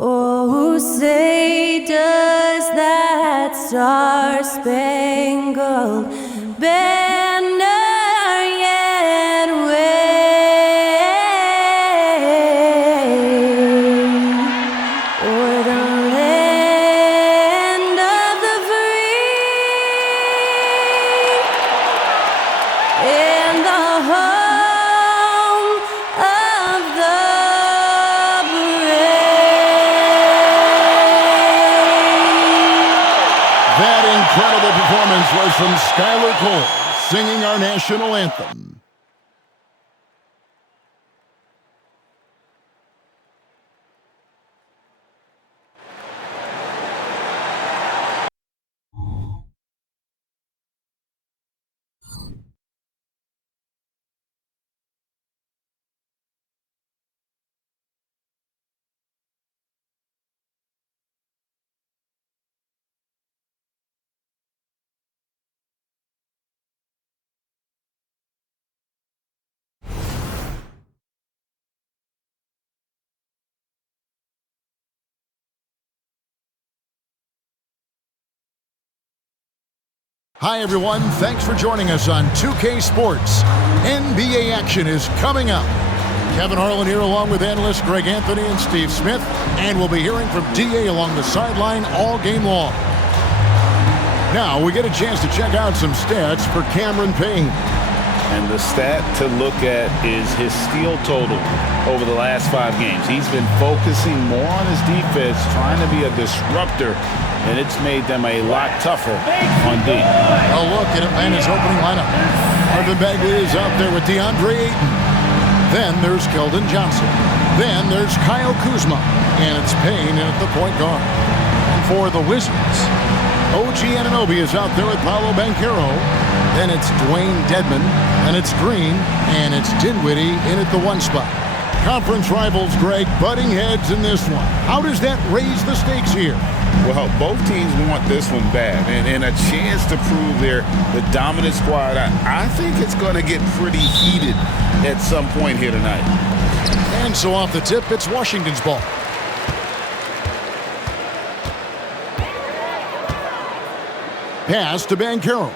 Oh, say does that star-spangled banner yet wave o'er the land of the free and the home of the That incredible performance was from Skylar Cole, singing our national anthem. Hi, everyone. Thanks for joining us on 2K Sports. NBA action is coming up. Kevin Harlan here along with analysts Greg Anthony and Steve Smith, and we'll be hearing from DA along the sideline all game long. Now, we get a chance to check out some stats for Cameron Payne. And the stat to look at is his steal total over the last 5 games. He's been focusing more on his defense, trying to be a disruptor, and it's made them a lot tougher on D. A look at Atlanta's opening lineup. Marvin Bagley is out there with DeAndre Ayton. Then there's Keldon Johnson. Then there's Kyle Kuzma. And it's Payne in at the point guard. For the Wizards, OG Anunoby is out there with Paolo Banchero. Then it's Dwayne Dedmon. And it's Green. And it's Dinwiddie in at the 1 spot. Conference rivals, Greg, butting heads in this one. How does that raise the stakes here? Well, both teams want this one bad, and a chance to prove they're the dominant squad. I think it's going to get pretty heated at some point here tonight. And so off the tip, it's Washington's ball. Pass to Banchero.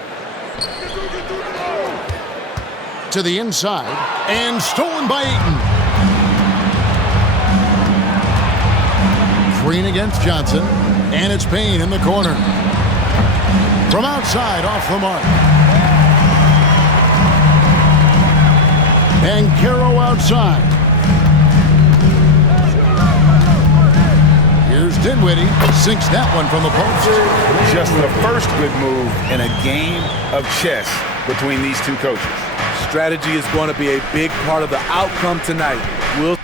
To the inside, and stolen by Ayton. Green against Johnson, and it's Payne in the corner. From outside, off the mark. Banchero outside. Here's Dinwiddie, sinks that one from the post. Just the first good move in a game of chess between these two coaches. Strategy is going to be a big part of the outcome tonight. We'll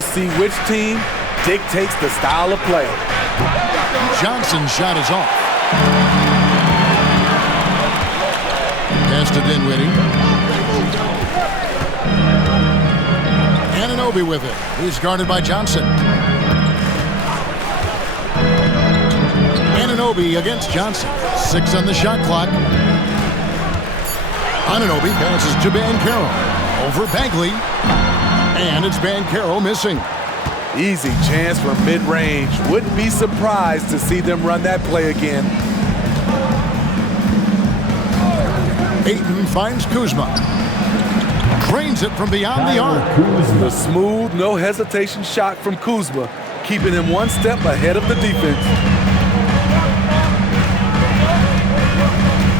see which team dictates the style of play. Johnson's shot is off. Pass to Dinwiddie. Anunoby with it. He's guarded by Johnson. Anunoby against Johnson. 6 on the shot clock. Anunoby passes to Banchero. Over Bagley. And it's Banchero missing. Easy chance for mid-range. Wouldn't be surprised to see them run that play again. Ayton finds Kuzma. Drains it from beyond the arc. The smooth, no hesitation shot from Kuzma, keeping him one step ahead of the defense.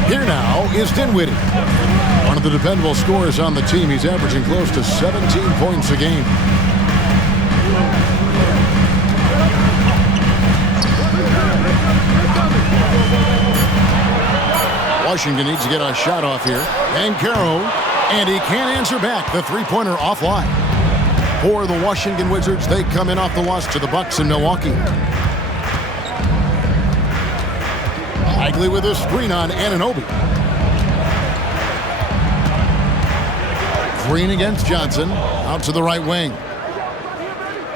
Here now is Dinwiddie. One of the dependable scorers on the team. He's averaging close to 17 points a game. Washington needs to get a shot off here. Bancaro, and he can't answer back. The three-pointer offline. For the Washington Wizards, they come in off the loss to the Bucks in Milwaukee. Bagley with a screen on Anunoby. Green against Johnson. Out to the right wing.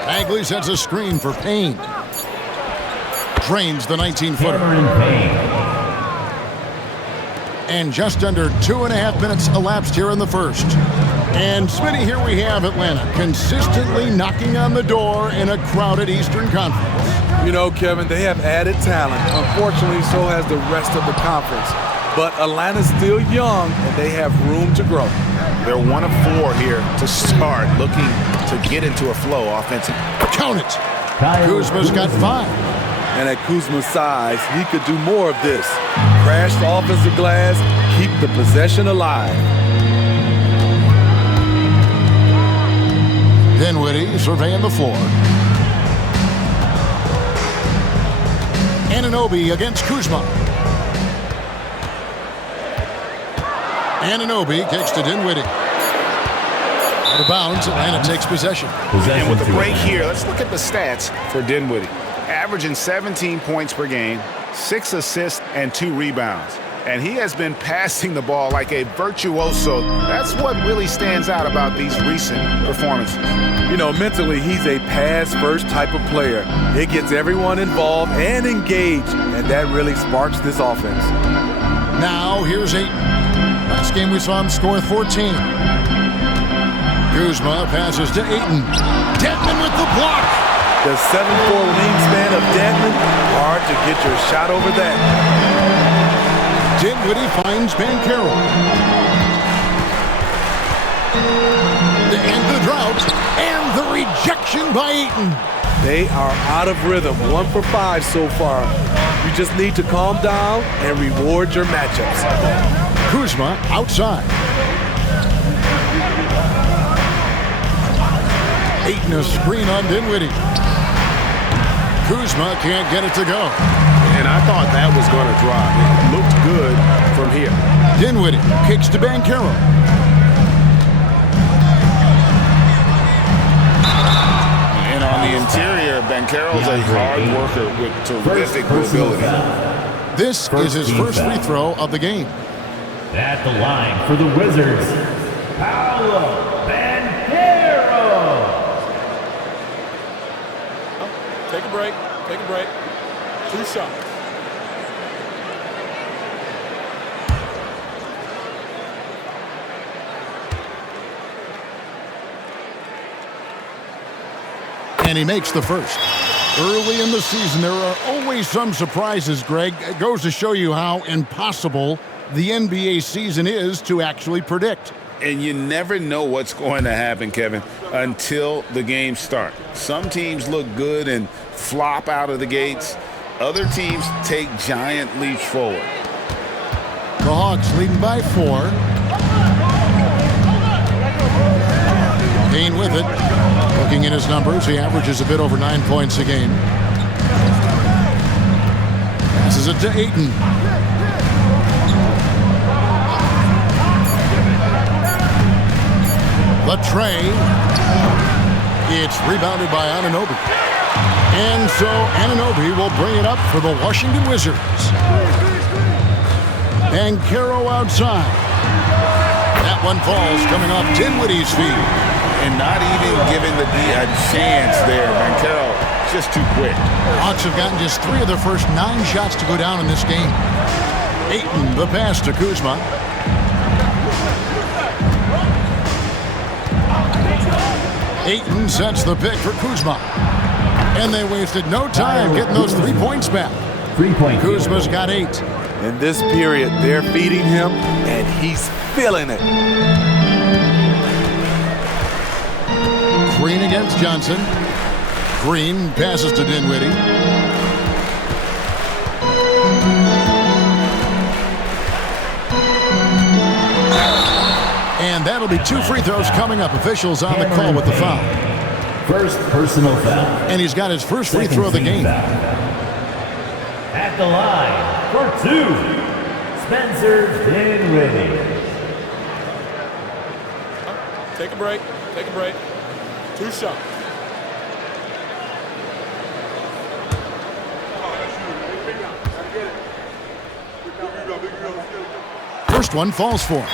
Bagley sets a screen for Payne. Drains the 19-footer. And just under 2.5 minutes elapsed here in the first. And Smitty, here we have Atlanta consistently knocking on the door in a crowded Eastern Conference. You know, Kevin, they have added talent. Unfortunately, so has the rest of the conference. But Atlanta's still young, and they have room to grow. They're 1 of 4 here to start, looking to get into a flow offensive. Count it. Kuzma's got 5. And at Kuzma's size, he could do more of this. Crash the offensive glass, keep the possession alive. Dinwiddie surveying the floor. Anunoby against Kuzma. Anunoby kicks to Dinwiddie. Out of bounds, Atlanta takes possession. And with the break here, let's look at the stats for Dinwiddie. Averaging 17 points per game, 6 assists, and 2 rebounds. And he has been passing the ball like a virtuoso. That's what really stands out about these recent performances. You know, mentally, he's a pass-first type of player. It gets everyone involved and engaged, and that really sparks this offense. Now, here's Ayton. Last game we saw him score 14. Kuzma passes to Ayton. Dedmon with the block. The 7'4" wingspan of Dedmon, hard to get your shot over that. Dinwiddie finds Bancaro. To end the drought, and the rejection by Ayton. They are out of rhythm, 1 for 5 so far. You just need to calm down and reward your matchups. Kuzma outside. Ayton a screen on Dinwiddie. Kuzma can't get it to go. And I thought that was going to drop. It looked good from here. Dinwiddie kicks to Bancaro. And on the interior, Bancaro's a hard worker with terrific mobility. This is his first free throw of the game. At the line for the Wizards, Paolo Banchero. Take a break. Take a break. 2 shots. And he makes the first. Early in the season, there are always some surprises, Greg. It goes to show you how impossible the NBA season is to actually predict. And you never know what's going to happen, Kevin, until the games start. Some teams look good and flop out of the gates. Other teams take giant leaps forward. The Hawks leading by 4. Payne with it. Looking at his numbers, he averages a bit over 9 points a game. Passes it to Ayton. The tray. It's rebounded by Anunoby. And so Anunoby will bring it up for the Washington Wizards. Bancaro outside. That one falls coming off Dinwiddie's feet. And not even giving the D a chance there. Bancaro just too quick. Hawks have gotten just 3 of their first 9 shots to go down in this game. Ayton, the pass to Kuzma. Ayton sets the pick for Kuzma. And they wasted no time getting those 3 points back. 3-point. Kuzma's got 8. In this period, they're feeding him, and he's feeling it. Green against Johnson. Green passes to Dinwiddie. And that'll be 2 free throws coming up. Officials on the call with the foul. First personal foul. And he's got his first free throw of the game. At the line for 2, Spencer Dinwiddie. Take a break. Take a break. 2 shots. First one falls for him.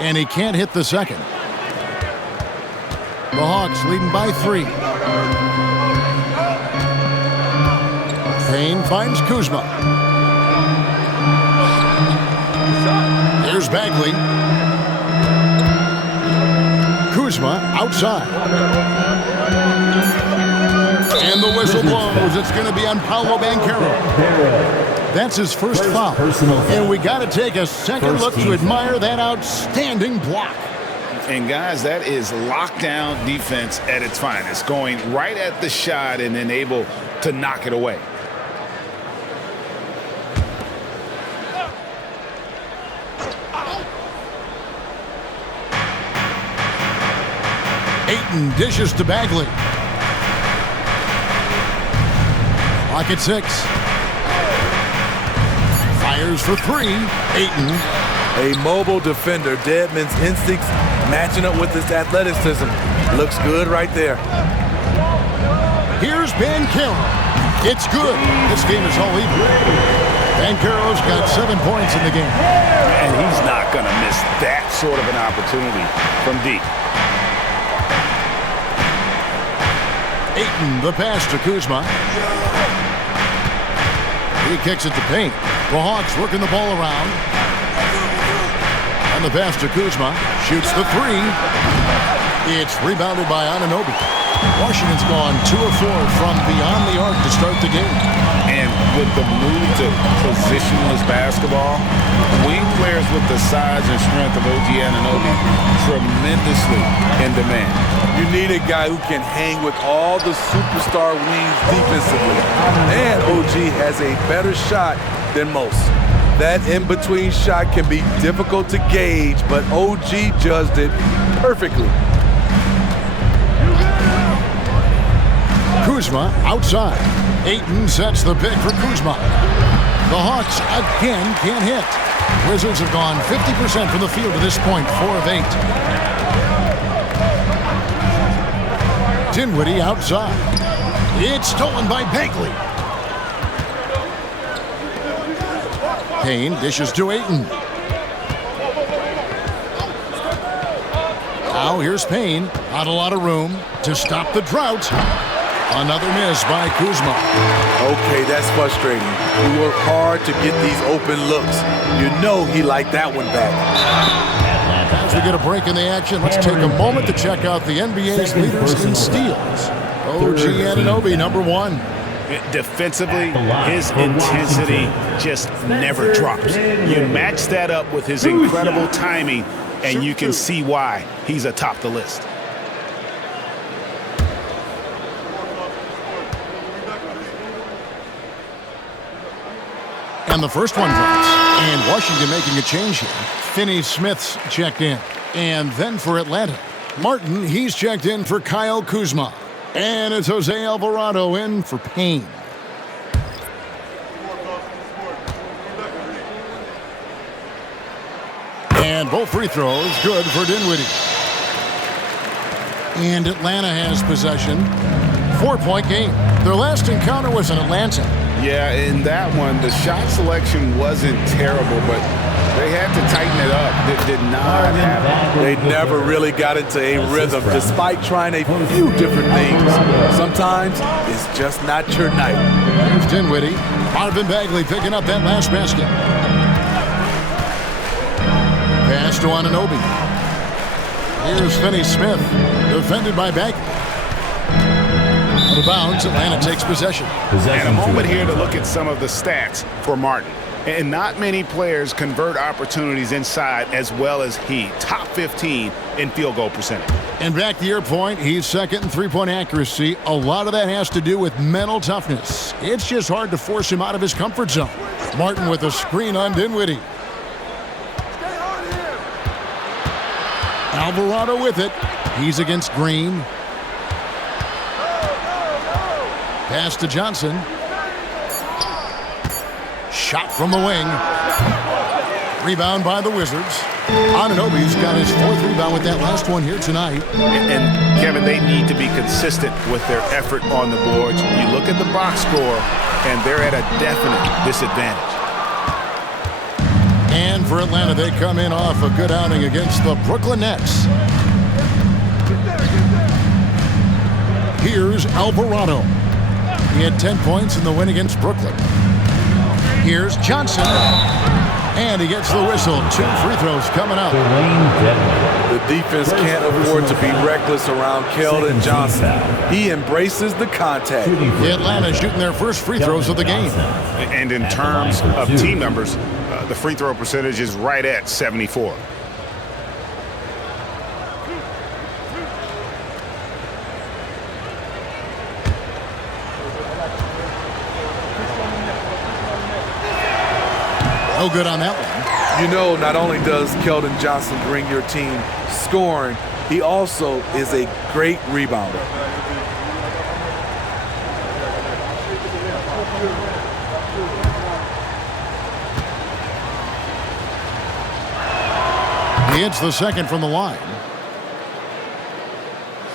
And he can't hit the second. The Hawks leading by 3. Payne finds Kuzma. Here's Bagley. Kuzma outside. And the whistle blows. It's going to be on Paolo Banchero. That's his first foul. And we got to take a second look to admire that outstanding block. And guys, that is lockdown defense at its finest, going right at the shot and then able to knock it away. Ayton dishes to Bagley. Clock at 6. Fires for 3. Ayton. A mobile defender. Deadman's instincts matching up with his athleticism. Looks good right there. Here's Banchero. It's good. This game is all even. Banchero's got 7 points in the game. And he's not going to miss that sort of an opportunity from deep. Ayton, the pass to Kuzma. He kicks it to Payne. The Hawks working the ball around. And the pass to Kuzma. Shoots the 3. It's rebounded by Anunoby. Washington's gone 2 of 4 from beyond the arc to start the game. And with the move to positionless basketball, wing players with the size and strength of OG Anunoby tremendously in demand. You need a guy who can hang with all the superstar wings defensively. And OG has a better shot than most. That in-between shot can be difficult to gauge, but OG judged it perfectly. Kuzma outside. Ayton sets the pick for Kuzma. The Hawks again can't hit. Wizards have gone 50% from the field to this point, 4 of 8. Dinwiddie outside. It's stolen by Bagley. Payne dishes to Ayton. Now here's Payne. Not a lot of room to stop the drought. Another miss by Kuzma. Okay, that's frustrating. You work hard to get these open looks. You know he liked that one back. As we get a break in the action, let's take a moment to check out the NBA's leaders in steals. OG Anunoby, number 1. Defensively, his intensity just never drops. You match that up with his incredible timing, and you can see why he's atop the list. And the first one drops. And Washington making a change here. Finney-Smith's checked in. And then for Atlanta, Martin, he's checked in for Kyle Kuzma. And it's Jose Alvarado in for Payne. And both free throws good for Dinwiddie. And Atlanta has possession. 4-point game. Their last encounter was in Atlanta. Yeah, in that one, the shot selection wasn't terrible, but they had to tighten it up. It did not happen. They never really got into a rhythm, despite trying a few different things. Sometimes it's just not your night. Here's Dinwiddie. Marvin Bagley picking up that last basket. Pass to Anunoby. Here's Finney-Smith, defended by Bagley. Out of bounds, Atlanta takes possession. And a moment here to look at some of the stats for Martin. And not many players convert opportunities inside as well as he. Top 15 in field goal percentage. And back to your point, he's second in three-point accuracy. A lot of that has to do with mental toughness. It's just hard to force him out of his comfort zone. Martin with a screen on Dinwiddie. Alvarado with it. He's against Green. Pass to Johnson. Shot from the wing. Rebound by the Wizards. Anunoby's got his fourth rebound with that last one here tonight. And Kevin, they need to be consistent with their effort on the boards. You look at the box score, and they're at a definite disadvantage. And for Atlanta, they come in off a good outing against the Brooklyn Nets. Here's Alvarado. He had 10 points in the win against Brooklyn. Here's Johnson. And he gets the whistle. 2 free throws coming up. The defense can't afford to be reckless around Keldon Johnson. He embraces the contact. The Atlanta shooting their first free throws of the game. And in terms of team numbers, the free throw percentage is right at 74. No good on that one. You know, not only does Keldon Johnson bring your team scoring, he also is a great rebounder. He hits the second from the line.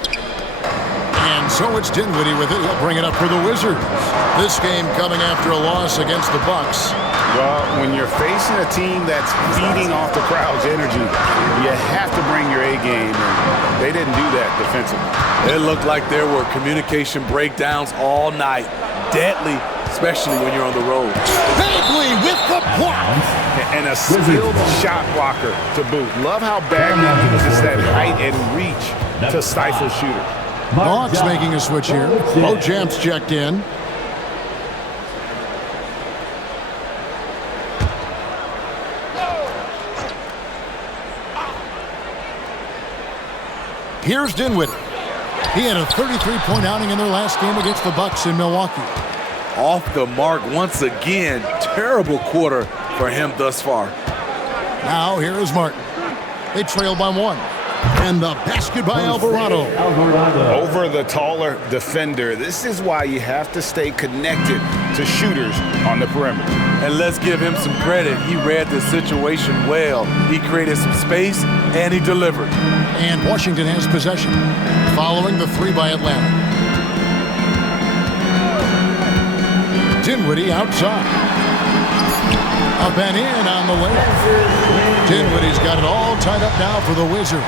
And so it's Dinwiddie with it. He'll bring it up for the Wizards. This game coming after a loss against the Bucks. Well, when you're facing a team that's feeding off the crowd's energy, you have to bring your A game, and they didn't do that defensively. It looked like there were communication breakdowns all night. Deadly, especially when you're on the road. Bagley with the block. And a skilled shot blocker to boot. Love how Bagley uses that height and reach to stifle shooters. Hawks making a switch here. Both champs checked in. Here's Dinwiddie. He had a 33-point outing in their last game against the Bucks in Milwaukee. Off the mark once again. Terrible quarter for him thus far. Now here is Martin. They trail by 1. And the basket by Alvarado. Over the taller defender. This is why you have to stay connected to shooters on the perimeter. And let's give him some credit. He read the situation well. He created some space, and he delivered. And Washington has possession, following the 3 by Atlanta. Dinwiddie outside. Up and in on the layup. Dinwiddie's got it all tied up now for the Wizards.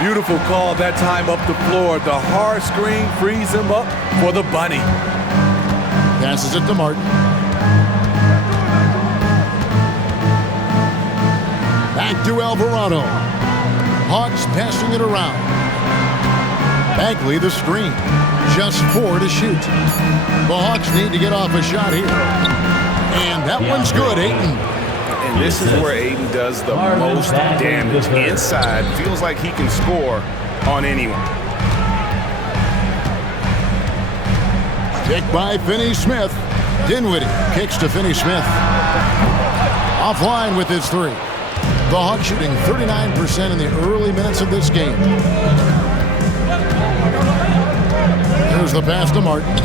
Beautiful call that time up the floor. The hard screen frees him up for the bunny. Passes it to Martin. Back to Alvarado. Hawks passing it around. Bagley the screen. Just 4 to shoot. The Hawks need to get off a shot here. And that one's good, Ayton. And this is where Ayton does the most damage. Inside, feels like he can score on anyone. Pick by Finney-Smith. Dinwiddie kicks to Finney-Smith. Offline with his 3. The Hawks shooting 39% in the early minutes of this game. Here's the pass to Martin.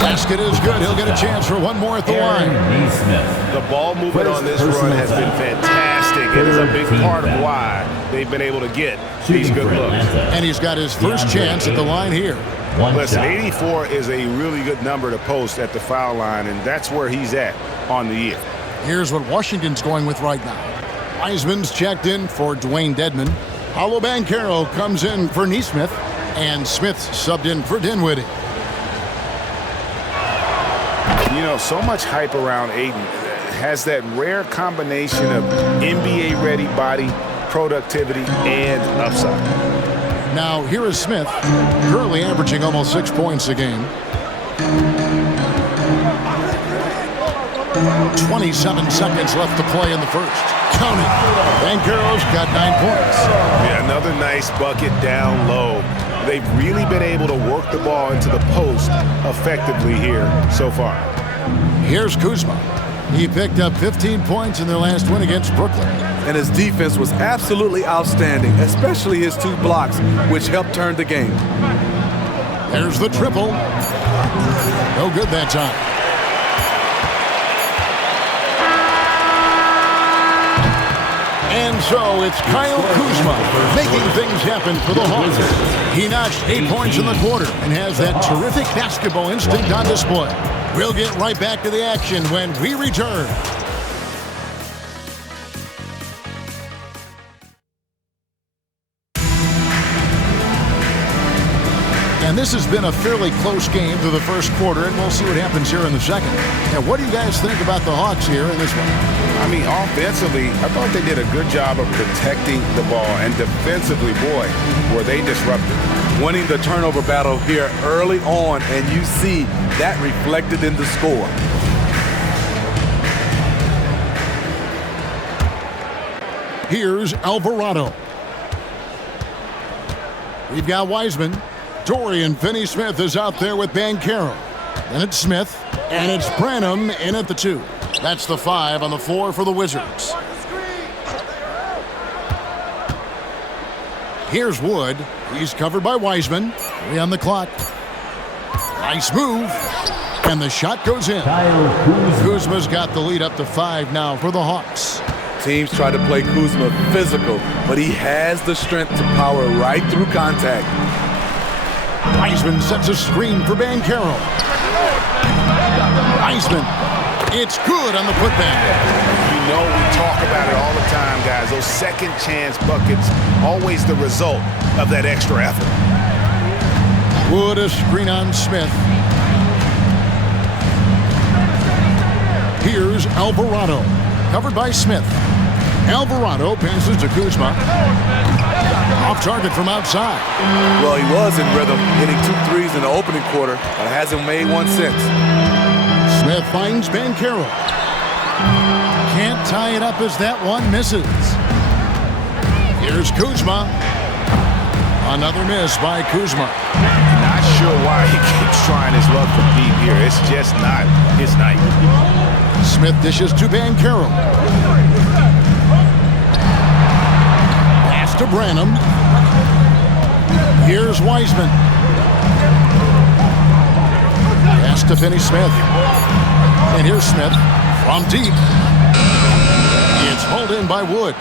Basket is good. He'll get a chance for one more at the line. The ball movement on this run has been fantastic. It is a big part of why they've been able to get these good looks. And he's got his first chance at the line here. Listen, 84 is a really good number to post at the foul line, and that's where he's at on the year. Here's what Washington's going with right now. Wiseman's checked in for Dwayne Dedmon. Paolo Banchero comes in for Nesmith. And Smith subbed in for Dinwiddie. You know, so much hype around Ayton. Has that rare combination of NBA-ready body, productivity, and upside. Now, here is Smith, currently averaging almost 6 points a game. 27 seconds left to play in the first. Counting. Banchero's got 9 points. Yeah, another nice bucket down low. They've really been able to work the ball into the post effectively here so far. Here's Kuzma. He picked up 15 points in their last win against Brooklyn. And his defense was absolutely outstanding, especially his 2 blocks, which helped turn the game. There's the triple. No good that time. And so it's Kyle Kuzma making things happen for the Hawks. He notched 8 points in the quarter and has that terrific basketball instinct on display. We'll get right back to the action when we return. And this has been a fairly close game through the first quarter, and we'll see what happens here in the second. Now, what do you guys think about the Hawks here in this one? I mean, offensively, I thought they did a good job of protecting the ball. And defensively, boy, were they disruptive. Winning the turnover battle here early on, and you see that reflected in the score. Here's Alvarado. We've got Wiseman. Dorian Finney-Smith is out there with Banchero. Then it's Smith, and it's Branham in at the 2. That's the 5 on the floor for the Wizards. Here's Wood. He's covered by Wiseman. 3 on the clock. Nice move. And the shot goes in. Kuzma's got the lead up to 5 now for the Hawks. Teams try to play Kuzma physical, but he has the strength to power right through contact. Wiseman sets a screen for Banchero. Wiseman. It's good on the putback. You know, we talk about it all the time, guys. Those second chance buckets, always the result of that extra effort. Wood a screen on Smith. Here's Alvarado. Covered by Smith. Alvarado passes to Kuzma. Off target from outside. Well, he was in rhythm, hitting 2 threes in the opening quarter, but hasn't made one since. Smith finds Banchero. Can't tie it up as that one misses. Here's Kuzma. Another miss by Kuzma. Not sure why he keeps trying his luck from deep here. It's just not his night. Smith dishes to Banchero. Pass to Branham. Here's Wiseman. Pass to Finney-Smith. And here's Smith from deep. It's hauled in by Wood.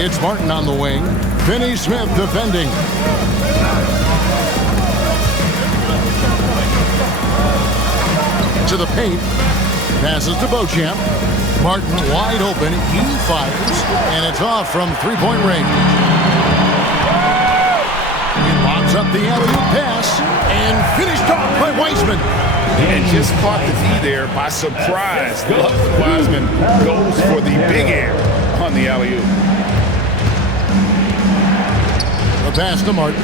It's Martin on the wing. Finney-Smith defending. To the paint. Passes to Beauchamp. Martin wide open. He fires. And it's off from three-point range. He lobs up the alley-oop pass. And finished off by Wiseman. And just caught the D there by surprise. Wiseman goes for the big air on the alley-oop. The pass to Martin.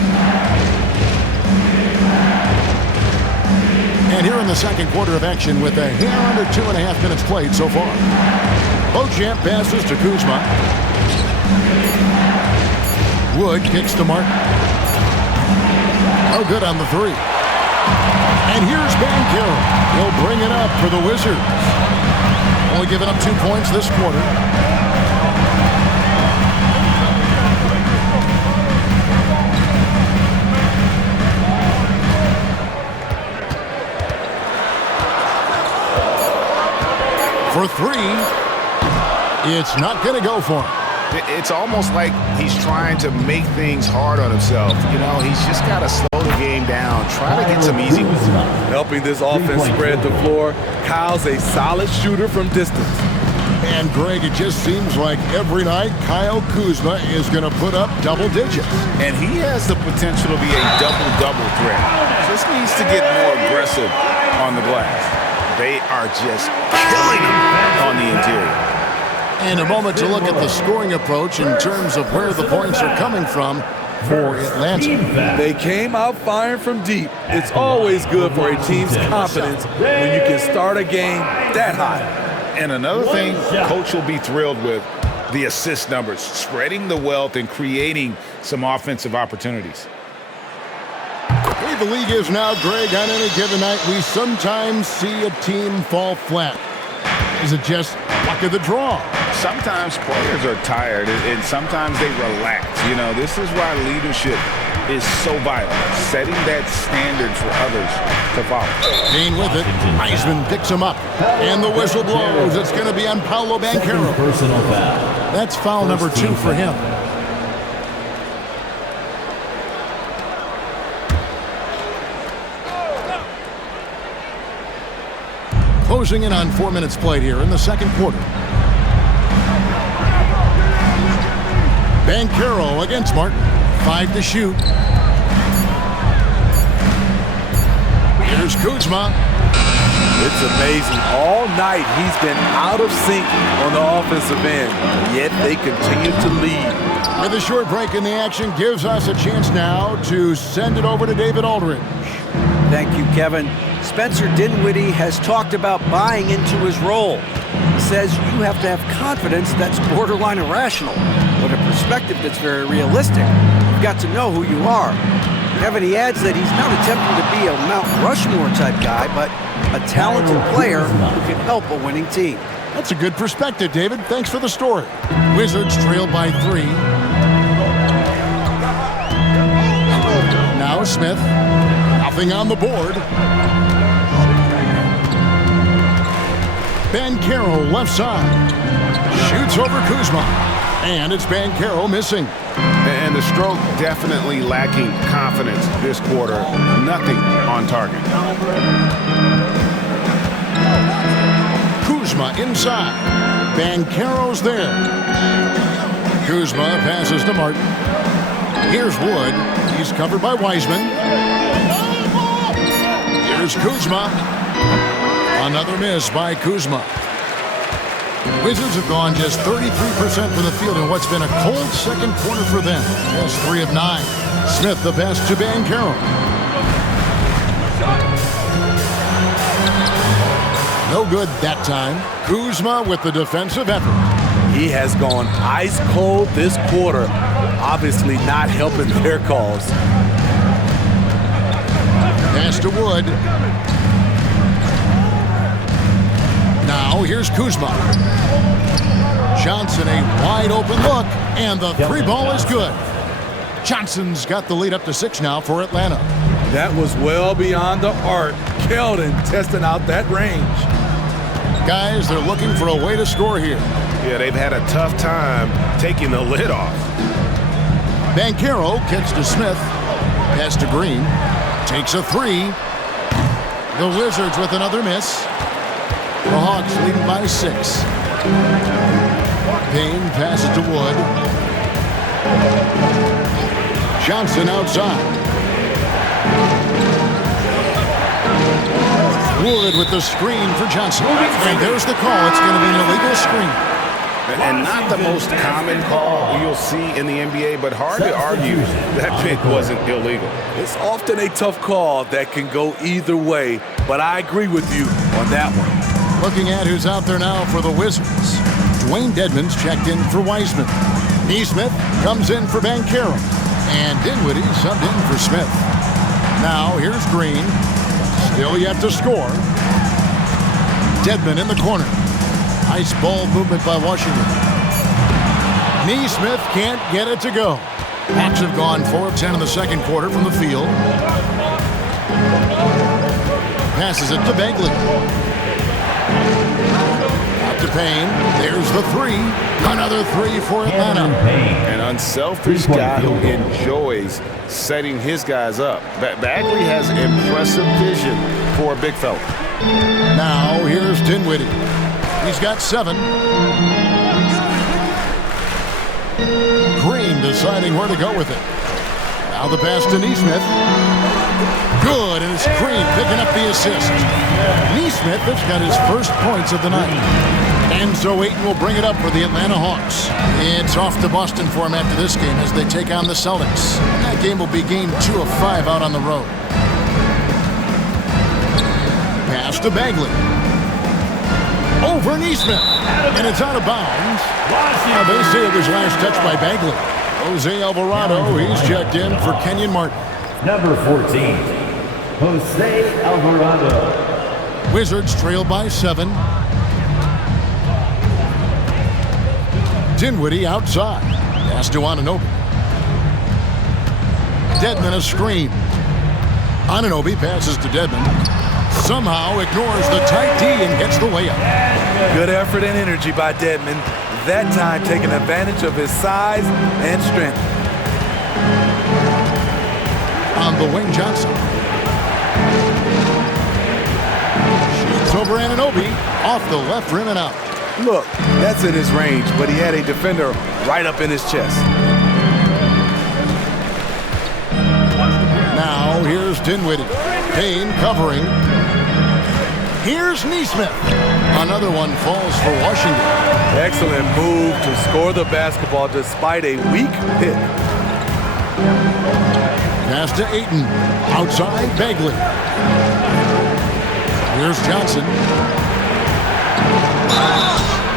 And here in the second quarter of action with a hair under 2.5 minutes played so far. Beauchamp passes to Kuzma. Wood kicks to Martin. Oh, good on the 3. And here's Banchero. He'll bring it up for the Wizards. Only giving up 2 points this quarter. For 3, it's not going to go for him. It's almost like he's trying to make things hard on himself. You know, he's just got to slow the game down, try to get some easy ones. Helping this offense spread the floor, Kyle's a solid shooter from distance. And Greg, it just seems like every night Kyle Kuzma is going to put up double digits. And he has the potential to be a double-double threat. Just needs to get more aggressive on the glass. They are just killing him on the interior. And a moment to look at the scoring approach in terms of where the points are coming from. for Atlanta. They came out firing from deep. It's always good for a team's confidence when you can start a game that high. And another thing coach will be thrilled with, the assist numbers, spreading the wealth and creating some offensive opportunities. The way the league is now, Greg, on any given night, we sometimes see a team fall flat. Is it just luck of the draw? Sometimes players are tired and sometimes they relax. You know, this is why leadership is so vital, setting that standard for others to follow. Kane with it. Heisman picks him up. And the whistle blows. It's going to be on Paolo Banchero. Personal foul. That's foul number 2 for him. Closing in on 4 minutes played here in the second quarter. Banchero against Martin. 5 to shoot. Here's Kuzma. It's amazing. All night he's been out of sync on the offensive end, yet they continue to lead. With a short break in the action gives us a chance now to send it over to David Aldridge. Thank you, Kevin. Spencer Dinwiddie has talked about buying into his role. He says you have to have confidence that's borderline irrational, but a perspective that's very realistic. You've got to know who you are. Kevin, he adds that he's not attempting to be a Mount Rushmore type guy, but a talented player who can help a winning team. That's a good perspective, David. Thanks for the story. Wizards trailed by 3. Now Smith. Nothing on the board. Banchero left side. Shoots over Kuzma. And it's Banchero missing. And the stroke definitely lacking confidence this quarter. Nothing on target. Kuzma inside. Banchero's there. Kuzma passes to Martin. Here's Wood. He's covered by Wiseman. Here's Kuzma. Another miss by Kuzma. Wizards have gone just 33% from the field in what's been a cold second quarter for them. Just 3 of 9. Smith the pass to Banchero. No good that time. Kuzma with the defensive effort. He has gone ice cold this quarter, obviously not helping their cause. Pass to Wood. Now here's Kuzma. Johnson, a wide open look, and the 3 ball is good. Johnson's got the lead up to 6 now for Atlanta. That was well beyond the arc. Keldon testing out that range. Guys, they're looking for a way to score here. Yeah, they've had a tough time taking the lid off. Banchero kicks to Smith. Pass to Green. Takes a 3. The Wizards with another miss. The Hawks leading by 6. Payne passes to Wood. Johnson outside. Wood with the screen for Johnson. And there's the call. It's going to be an illegal screen. And not the most common call you'll see in the NBA, but hard to argue that pick wasn't illegal. It's often a tough call that can go either way, but I agree with you on that one. Looking at who's out there now for the Wizards. Dwayne Dedmon's checked in for Wiseman. Neesmith comes in for Banchero. And Dinwiddie subbed in for Smith. Now here's Green. Still yet to score. Dedmon in the corner. Nice ball movement by Washington. Neesmith can't get it to go. Hawks have gone 4 of 10 in the second quarter from the field. Passes it to Bagley. Out to Payne. There's the 3. Another 3 for Atlanta. An unselfish guy who enjoys setting his guys up. Bagley has impressive vision for a big fella. Now here's Dinwiddie. He's got 7. Green deciding where to go with it. Now the pass to Neesmith. Good, and it's Green picking up the assist. Neesmith has got his first points of the night. And so Ayton will bring it up for the Atlanta Hawks. It's off to Boston for him after this game as they take on the Celtics. And that game will be game 2 of 5 out on the road. Pass to Bagley. Over Neesmith. And it's out of bounds. Now they say it was last touched by Bagley. Jose Alvarado, he's checked in for Kenyon Martin. Number 14, Jose Alvarado. Wizards trail by 7. Dinwiddie outside. Pass to Anunoby. Dedmon a screen. Anunoby passes to Dedmon. Somehow ignores the tight D and gets the layup. Good effort and energy by Dedmon. That time taking advantage of his size and strength. On the wing, Johnson. Shoots over Anunoby. Off the left rim and out. Look, that's in his range, but he had a defender right up in his chest. Now here's Dinwiddie. Payne covering. Here's Neesmith. Another one falls for Washington. Excellent move to score the basketball despite a weak pick. Pass to Ayton. Outside, Bagley. Here's Johnson.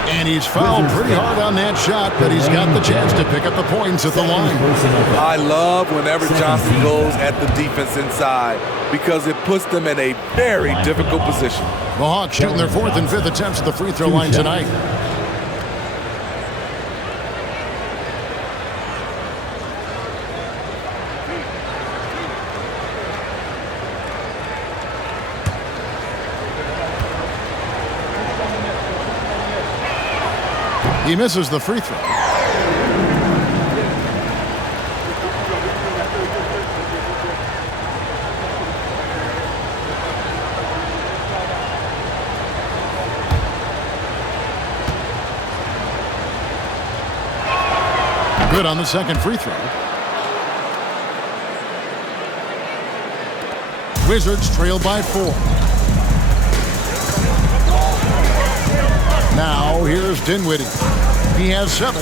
And he's fouled pretty hard on that shot, but he's got the chance to pick up the points at the line. I love whenever Johnson goes at the defense inside because it puts them in a very difficult position. The Hawks shooting their 4th and 5th attempts at the free throw line tonight. He misses the free throw. Good on the second free throw. Wizards trail by 4. Now here's Dinwiddie. He has 7.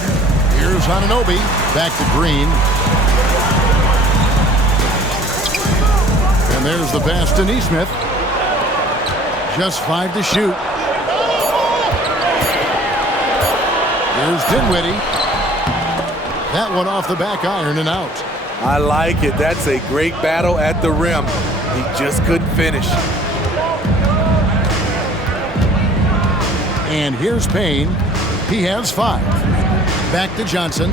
Here's Anunoby. Back to Green. And there's the pass to Neesmith. Just 5 to shoot. Here's Dinwiddie. That one off the back iron and out. I like it. That's a great battle at the rim. He just couldn't finish. And here's Payne. He has 5. Back to Johnson.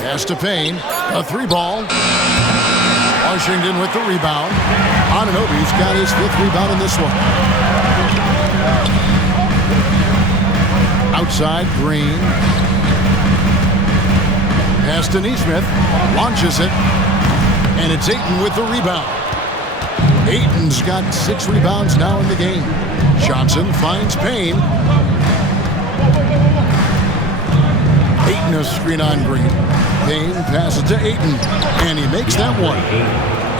Pass to Payne. A 3-ball. Washington with the rebound. Anunoby's got his 5th rebound in this one. Outside, Green. Pass to Neesmith. Launches it. And it's Ayton with the rebound. Ayton's got 6 rebounds now in the game. Johnson finds Payne. Ayton a screen on Green. Payne passes to Ayton. And he makes that one.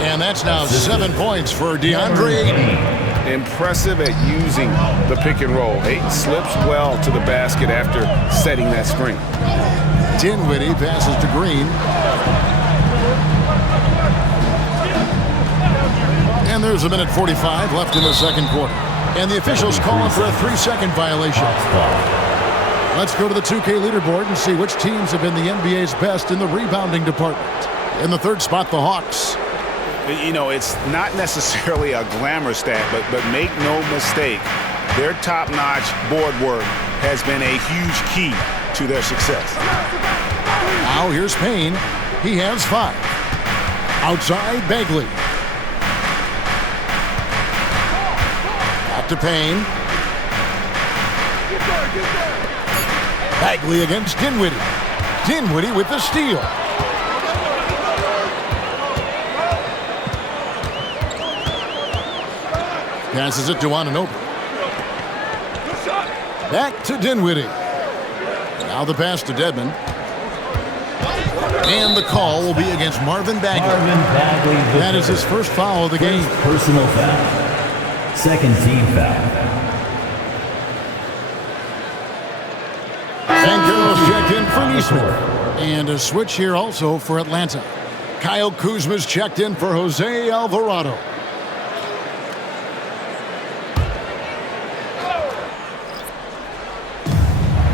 And that's now 7 points for DeAndre Ayton. Impressive at using the pick and roll. Ayton slips well to the basket after setting that screen. Dinwiddie passes to Green. And there's 1:45 left in the second quarter. And the officials calling for a 3-second violation. Let's go to the 2K leaderboard and see which teams have been the NBA's best in the rebounding department. In the 3rd spot, the Hawks. You know, it's not necessarily a glamour stat, but make no mistake, their top-notch board work has been a huge key to their success. Now here's Payne. He has 5. Outside, Bagley. Back to Payne. Bagley against Dinwiddie. Dinwiddie with the steal. Passes it to Anunoby. Back to Dinwiddie. Now the pass to Dedmon. And the call will be against Marvin Bagley. Marvin Bagley. That is his first foul of the game. Personal foul. Second team foul. Banchero's checked in for Neesmith. And a switch here also for Atlanta. Kyle Kuzma's checked in for Jose Alvarado.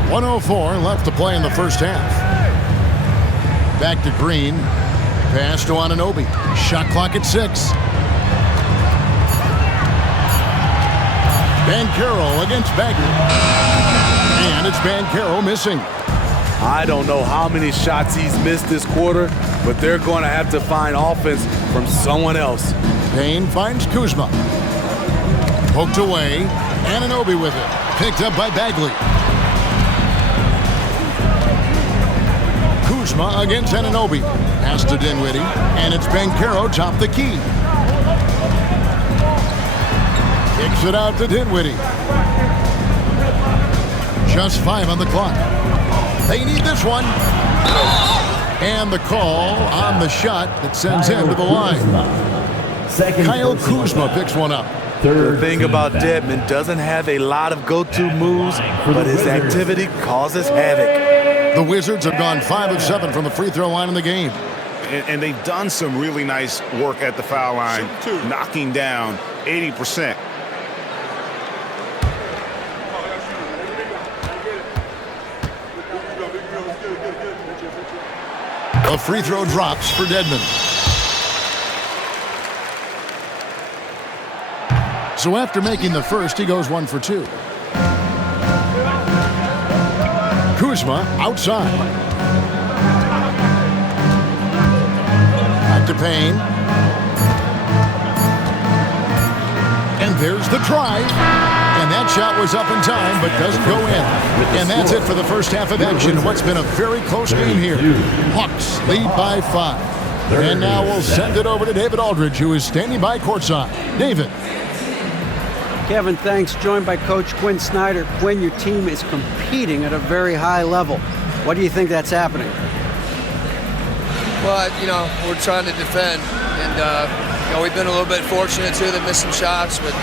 .104 left to play in the first half. Back to Green. Pass to Anunoby. Shot clock at 6. Banchero against Bagley. And it's Banchero missing. I don't know how many shots he's missed this quarter, but they're going to have to find offense from someone else. Payne finds Kuzma. Poked away. Anunoby with it. Picked up by Bagley. Kuzma against Anunoby. Pass to Dinwiddie. And it's Banchero top the key. Kicks it out to Dinwiddie. Just 5 on the clock. They need this one. And the call on the shot that sends him to the line. Kyle Kuzma picks one up. The thing about Dedmon, doesn't have a lot of go-to moves, but his activity causes havoc. The Wizards have gone 5 of 7 from the free throw line in the game. And they've done some really nice work at the foul line, knocking down 80%. A free throw drops for Dedmon. So after making the first, he goes 1 for 2. Kuzma outside. Back to Payne. And there's the try. And that shot was up in time, but doesn't go in. And that's it for the first half of action. What's been a very close game here. Hawks lead by 5. And now we'll send it over to David Aldridge, who is standing by courtside. David. Kevin, thanks. Joined by Coach Quinn Snyder. Quinn, your team is competing at a very high level. What do you think that's happening? Well, we're trying to defend. And, we've been a little bit fortunate, too, that missed some shots. But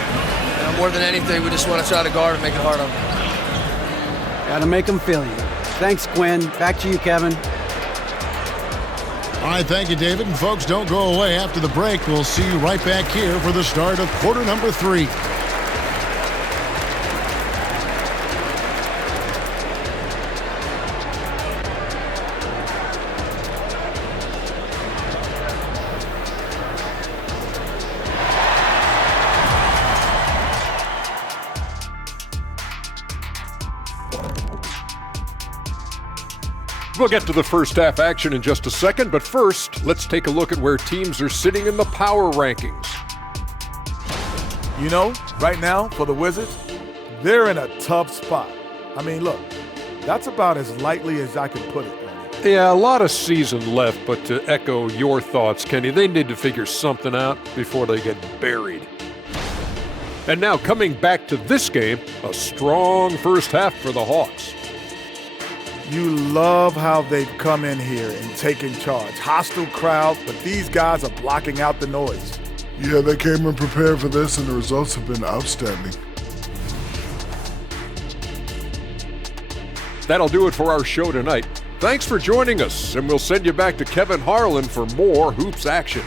more than anything, we just want to try to guard and make it hard on them. Got to make them feel you. Thanks, Quinn. Back to you, Kevin. All right, thank you, David. And folks, don't go away. After the break, we'll see you right back here for the start of quarter number 3. We'll get to the first half action in just a second, but first, let's take a look at where teams are sitting in the power rankings. Right now, for the Wizards, they're in a tough spot. I mean, look, that's about as lightly as I can put it. Yeah, a lot of season left, but to echo your thoughts, Kenny, they need to figure something out before they get buried. And now, coming back to this game, a strong first half for the Hawks. You love how they've come in here and taken charge. Hostile crowd, but these guys are blocking out the noise. Yeah, they came in prepared for this, and the results have been outstanding. That'll do it for our show tonight. Thanks for joining us, and we'll send you back to Kevin Harlan for more hoops action.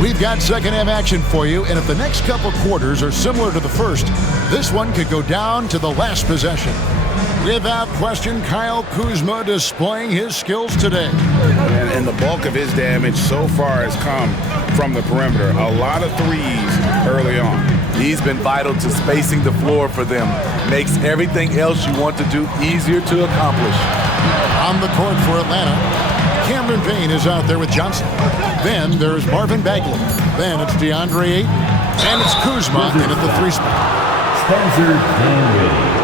We've got second half action for you, and if the next couple quarters are similar to the first, this one could go down to the last possession. Without question, Kyle Kuzma displaying his skills today. And the bulk of his damage so far has come from the perimeter. A lot of threes early on. He's been vital to spacing the floor for them. Makes everything else you want to do easier to accomplish. On the court for Atlanta, Cameron Payne is out there with Johnson. Then there's Marvin Bagley. Then it's DeAndre Ayton. And it's Kuzma in at the 3 spot. Spencer Dinwiddie.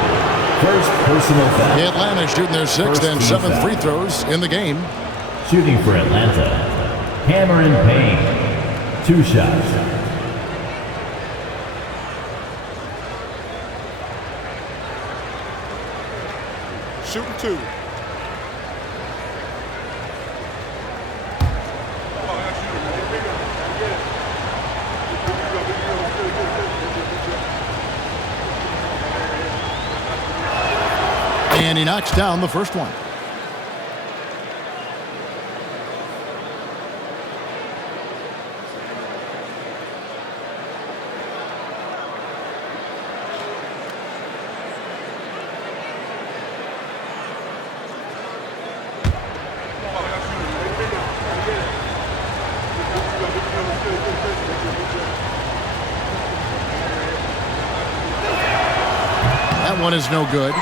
First personal foul. Atlanta shooting their 6th and 7th free throws in the game. Shooting for Atlanta, Cameron Payne. 2 shots. Shooting 2. And he knocks down the first one. That one is no good.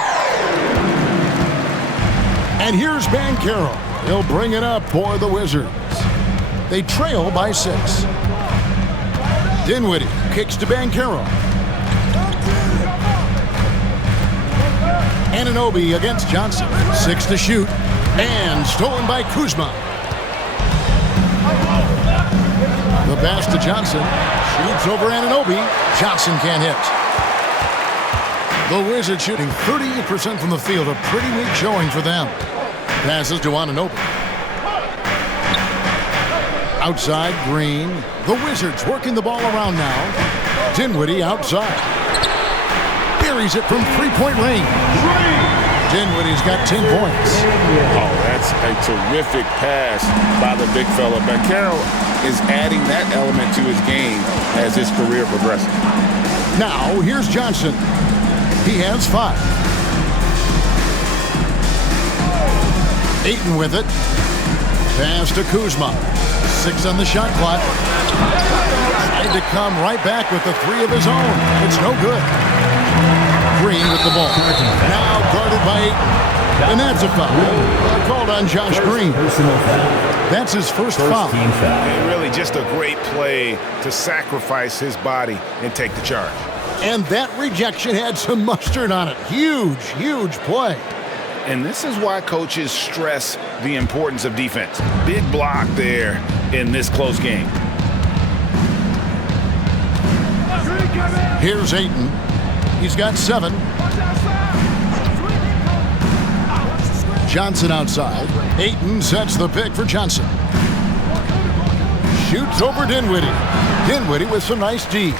And here's Banchero. He'll bring it up for the Wizards. They trail by 6. Dinwiddie kicks to Banchero. Anunoby against Johnson. 6 to shoot. And stolen by Kuzma. The pass to Johnson. Shoots over Anunoby. Johnson can't hit. The Wizards shooting 38% from the field. A pretty weak showing for them. Passes to Anunoby. Outside, Green. The Wizards working the ball around now. Dinwiddie outside. Buries it from three-point range. Dinwiddie's got 10 points. Oh, that's a terrific pass by the big fella. Banchero is adding that element to his game as his career progresses. Now, here's Johnson. He has 5. Ayton with it. Pass to Kuzma. 6 on the shot clock. Tried to come right back with the 3 of his own. It's no good. Green with the ball. Now guarded by Ayton. And that's a foul. Called on Josh Green. That's his first foul. And really just a great play to sacrifice his body and take the charge. And that rejection had some mustard on it. Huge, huge play. And this is why coaches stress the importance of defense. Big block there in this close game. Here's Ayton. He's got 7. Johnson outside. Ayton sets the pick for Johnson. Shoots over Dinwiddie. Dinwiddie with some nice D.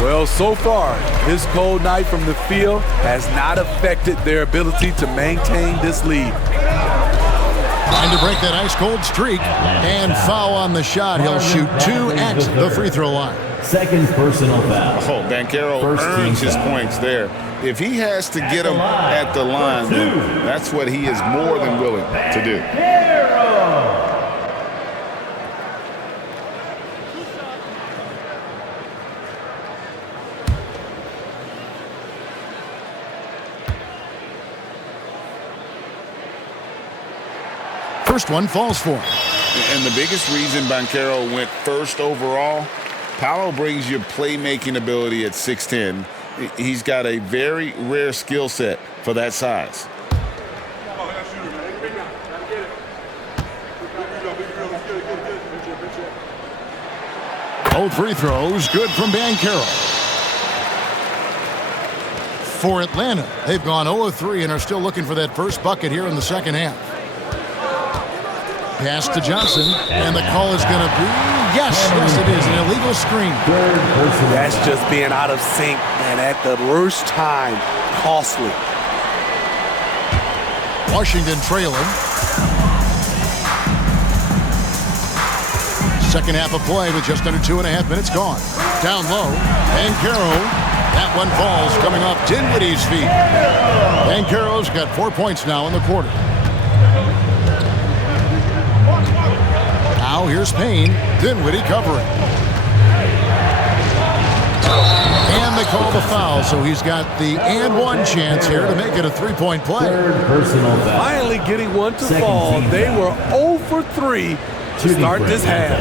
Well, so far, this cold night from the field has not affected their ability to maintain this lead. Trying to break that ice-cold streak. And foul on the shot. He'll shoot 2 at the free throw line. Second personal foul. Oh, Banchero earns his points there. If he has to get him at the line, then that's what he is more than willing to do. First one falls for him. And the biggest reason Banchero went first overall, Paolo brings you playmaking ability at 6'10". He's got a very rare skill set for that size. Both free throws good from Banchero. For Atlanta, they've gone 0 of 3 and are still looking for that first bucket here in the second half. Pass to Johnson, and the call is going to be, yes, it is, an illegal screen. That's just being out of sync, and at the worst time, costly. Washington trailing. Second half of play with just under 2.5 minutes gone. Down low, Banchero. That one falls coming off Dinwiddie's feet. Banchero's got 4 points now in the quarter. Now here's Payne. Dinwiddie covering. And they call the foul, so he's got the and one chance here to make it a 3-point play. Finally getting one to fall. They were 0 for 3 to start this half.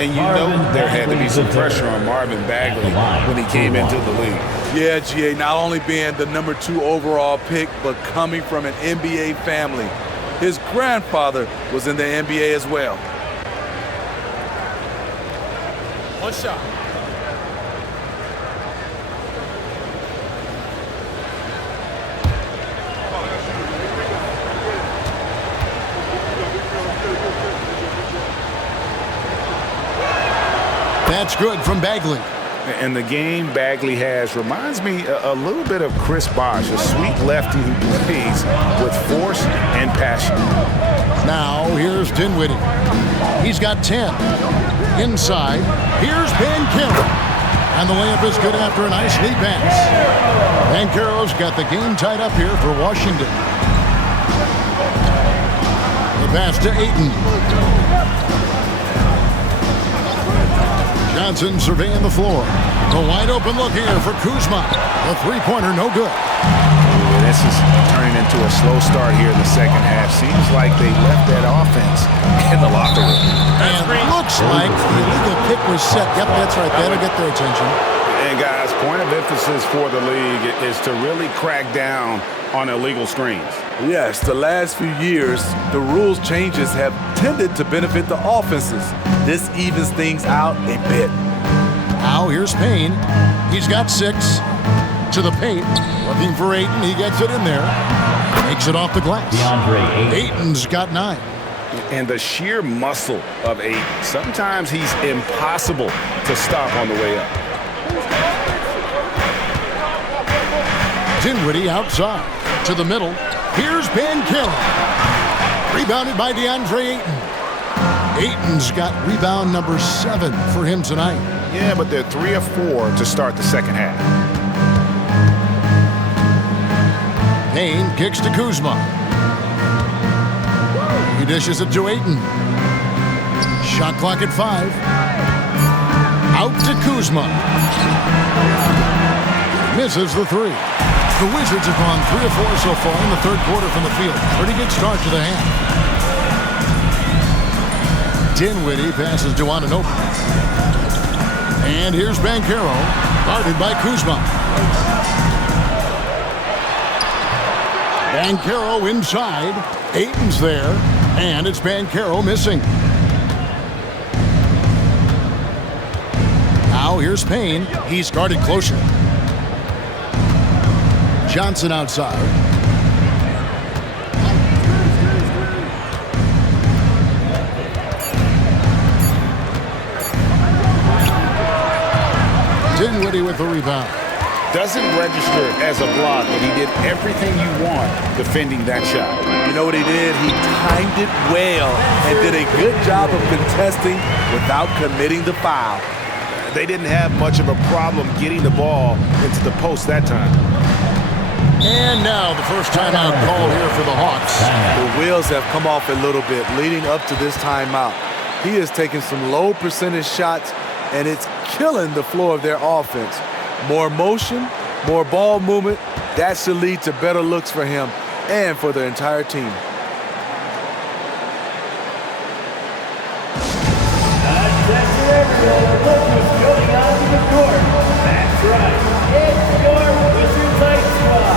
And you know there had to be some pressure on Marvin Bagley when he came into the league. Yeah, GA, not only being the #2 overall pick, but coming from an NBA family. His grandfather was in the NBA as well. One shot. That's good from Bagley. And the game Bagley has reminds me a little bit of Chris Bosh, a sweet lefty who plays with force and passion. Now here's Dinwiddie. He's got 10. Inside, here's Banchero. And the layup is good after a nice lead pass. Banchero's got the game tied up here for Washington. The pass to Ayton. Johnson surveying the floor. The wide open look here for Kuzma. The three-pointer no good. This is turning into a slow start here in the second half. Seems like they left that offense in the locker room. And looks like the illegal pick was set. Yep, that's right. That'll get their attention. And guys, point of emphasis for the league is to really crack down on illegal screens. Yes, the last few years, the rules changes have tended to benefit the offenses. This evens things out a bit. Now here's Payne. He's got 6. To the paint. Looking for Ayton. He gets it in there. Makes it off the glass. Ayton's got 9. And the sheer muscle of Ayton. Sometimes he's impossible to stop on the way up. Dinwiddie outside. To the middle. Here's Banchero. Rebounded by DeAndre Ayton. Ayton's got rebound number 7 for him tonight. Yeah, but they're 3 or 4 to start the second half. Payne kicks to Kuzma. He dishes it to Ayton. Shot clock at 5. Out to Kuzma. Misses the 3. The Wizards have gone 3 or 4 so far in the third quarter from the field. Pretty good start to the half. Dinwiddie passes to Anunoby. And here's Banchero, guarded by Kuzma. Banchero inside. Ayton's there, and it's Banchero missing. Now here's Payne. He's guarded closer. Johnson outside. Dinwiddie with the rebound. Doesn't register as a block, but he did everything you want defending that shot. You know what he did? He timed it well and did a good job of contesting without committing the foul. They didn't have much of a problem getting the ball into the post that time. And now the first timeout call here for the Hawks. The wheels have come off a little bit leading up to this timeout. He is taking some low percentage shots, and it's killing the flow of their offense. More motion, more ball movement, that should lead to better looks for him and for the entire team. Going onto the court. That's right. It's your Wizards Ice Squad.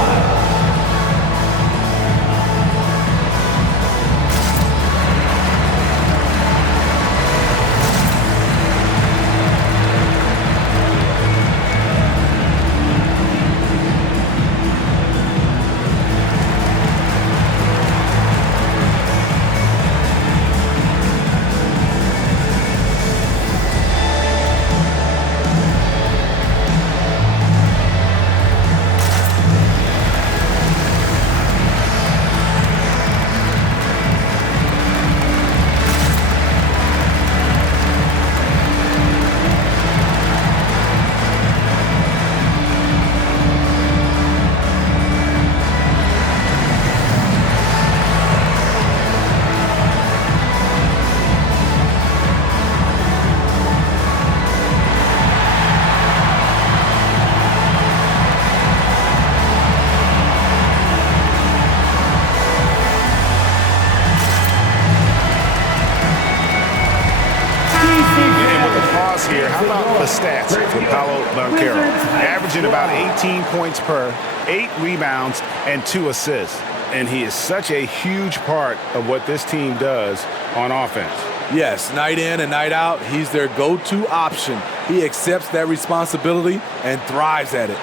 Here, how about the stats from Paolo Banchero? Averaging about 18 points per, 8 rebounds, and 2 assists. And he is such a huge part of what this team does on offense. Yes, night in and night out, he's their go-to option. He accepts that responsibility and thrives at it.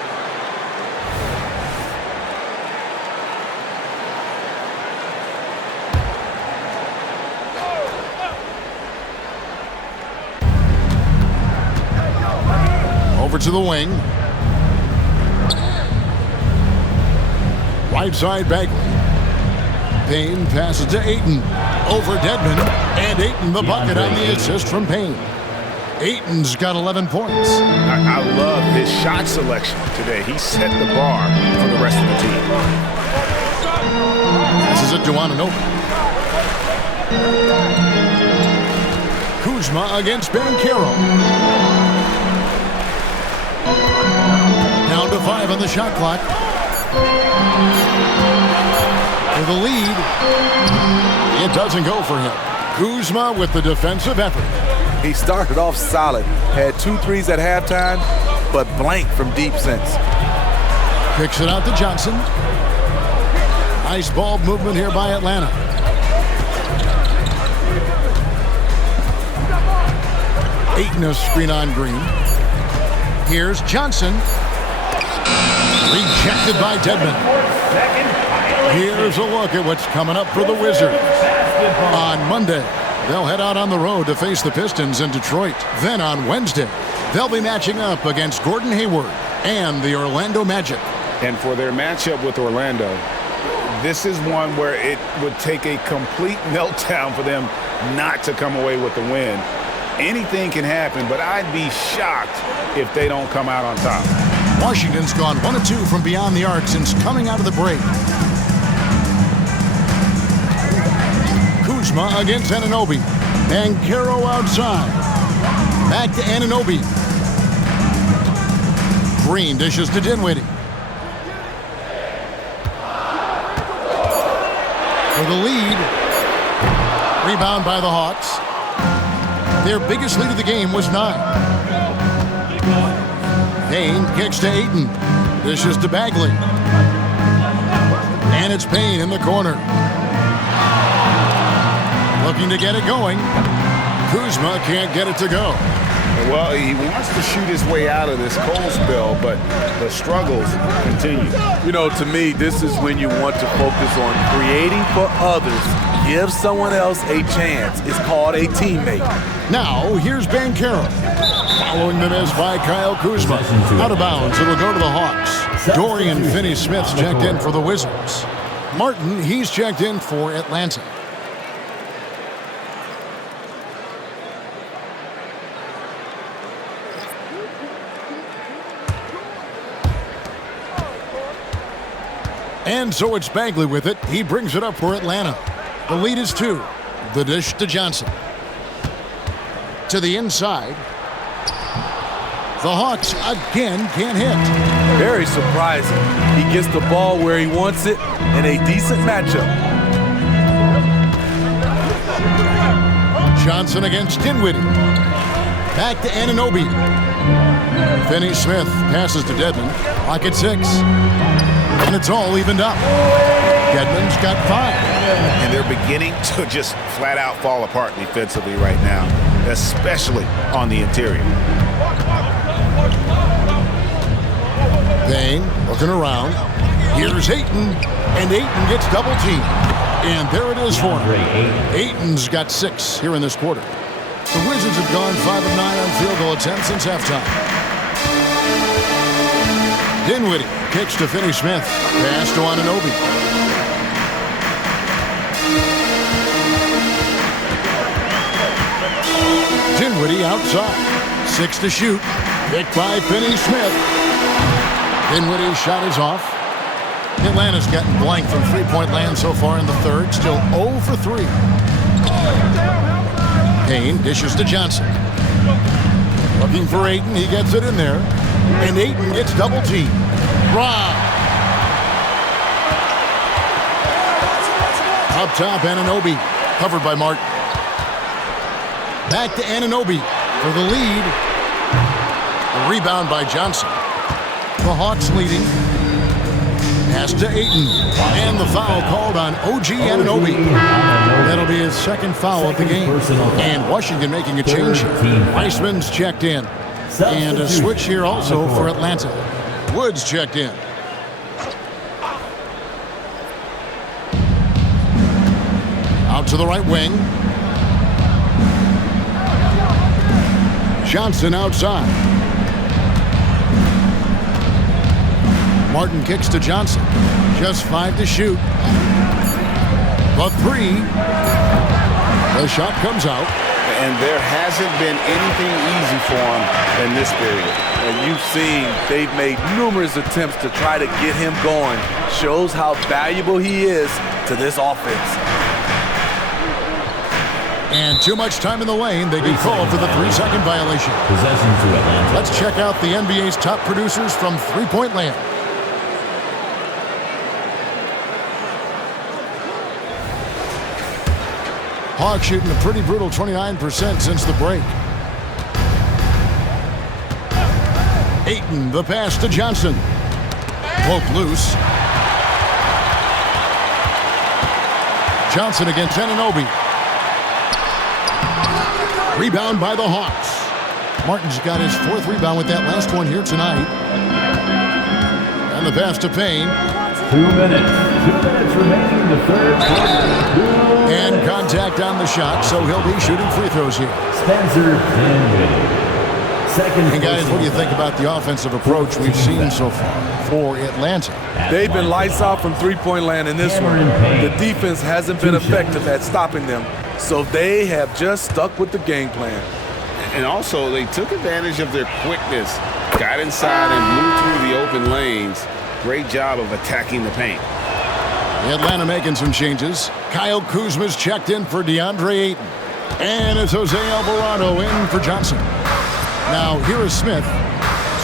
Over to the wing. Right side, Bagley. Payne passes to Ayton. Over Dedmon. And Ayton the bucket on the assist from Payne. Ayton's got 11 points. I love his shot selection today. He set the bar for the rest of the team. Passes it to Anunoby. Kuzma against Banchero. Down to 5 on the shot clock. For the lead. It doesn't go for him. Kuzma with the defensive effort. He started off solid, had 2 threes at halftime, but blanked from deep since. Kicks it out to Johnson. Nice ball movement here by Atlanta. Ayton a screen on Green. Here's Johnson. Rejected by Dedmon. Here's a look at what's coming up for the Wizards. On Monday, they'll head out on the road to face the Pistons in Detroit. Then on Wednesday, they'll be matching up against Gordon Hayward and the Orlando Magic. And for their matchup with Orlando, this is one where it would take a complete meltdown for them not to come away with the win. Anything can happen, but I'd be shocked if they don't come out on top. Washington's gone 1 of 2 from beyond the arc since coming out of the break. Kuzma against Anunoby. Banchero outside. Back to Anunoby. Green dishes to Dinwiddie. For the lead. Rebound by the Hawks. Their biggest lead of the game was 9. Payne kicks to Ayton. Dishes to Bagley. And it's Payne in the corner. Looking to get it going. Kuzma can't get it to go. Well, he wants to shoot his way out of this cold spell, but the struggles continue. You know, to me, this is when you want to focus on creating for others. Give someone else a chance. It's called a teammate. Now, here's Banchero. Following the miss by Kyle Kuzma. Out of bounds, it'll go to the Hawks. Dorian Finney-Smith's checked in for the Wizards. Martin, he's checked in for Atlanta. And so it's Bagley with it. He brings it up for Atlanta. The lead is 2. The dish to Johnson. To the inside. The Hawks again can't hit. Very surprising. He gets the ball where he wants it in a decent matchup. Johnson against Dinwiddie. Back to Anunoby. Finney-Smith passes to Dedmon. Clock at 6. And it's all evened up. Dedmon's got 5. And they're beginning to just flat out fall apart defensively right now, especially on the interior. Payne looking around. Here's Ayton, and Ayton gets double teamed. And there it is for him. Ayton's got 6 here in this quarter. The Wizards have gone 5 of 9 on field goal attempts since halftime. Dinwiddie kicks to Finney-Smith. Pass to Anunoby. Dinwiddie outside. 6 to shoot. Picked by Finney-Smith. Dinwiddie's shot is off. Atlanta's gotten blank from three-point land so far in the third. Still 0 for 3. Payne dishes to Johnson. Looking for Ayton. He gets it in there. And Ayton gets double teamed. Rob. Up top, Anunoby. Covered by Martin. Back to Anunoby for the lead. A rebound by Johnson. The Hawks leading. Pass to Ayton. And the foul called on IGNBA. That'll be his second foul of the game. And Washington making a change here. Weissman's checked in. And a switch here also for Atlanta. Woods checked in. Out to the right wing. Johnson outside. Martin kicks to Johnson. Just 5 to shoot. The 3. The shot comes out. And there hasn't been anything easy for him in this period. And you've seen they've made numerous attempts to try to get him going. Shows how valuable he is to this offense. And too much time in the lane. They get called for the 3-second violation. Possession to Atlanta. Let's check out the NBA's top producers from three-point land. Hawks shooting a pretty brutal 29% since the break. Ayton, the pass to Johnson. Poke loose. Johnson against Anunoby. Rebound by the Hawks. Martin's got his 4th rebound with that last one here tonight. And the pass to Payne. 2 minutes. 2 minutes remaining in the third quarter. And contact on the shot, so he'll be shooting free throws here. Spencer Dinwiddie. Second. And guys, what do you think about the offensive approach we've seen so far for Atlanta? They've been lights out from three-point land in this one. The defense hasn't been effective at stopping them, so they have just stuck with the game plan. And also, they took advantage of their quickness, got inside and blew through the open lanes. Great job of attacking the paint. Atlanta making some changes. Kyle Kuzma's checked in for DeAndre Ayton. And it's Jose Alvarado in for Johnson. Now here is Smith,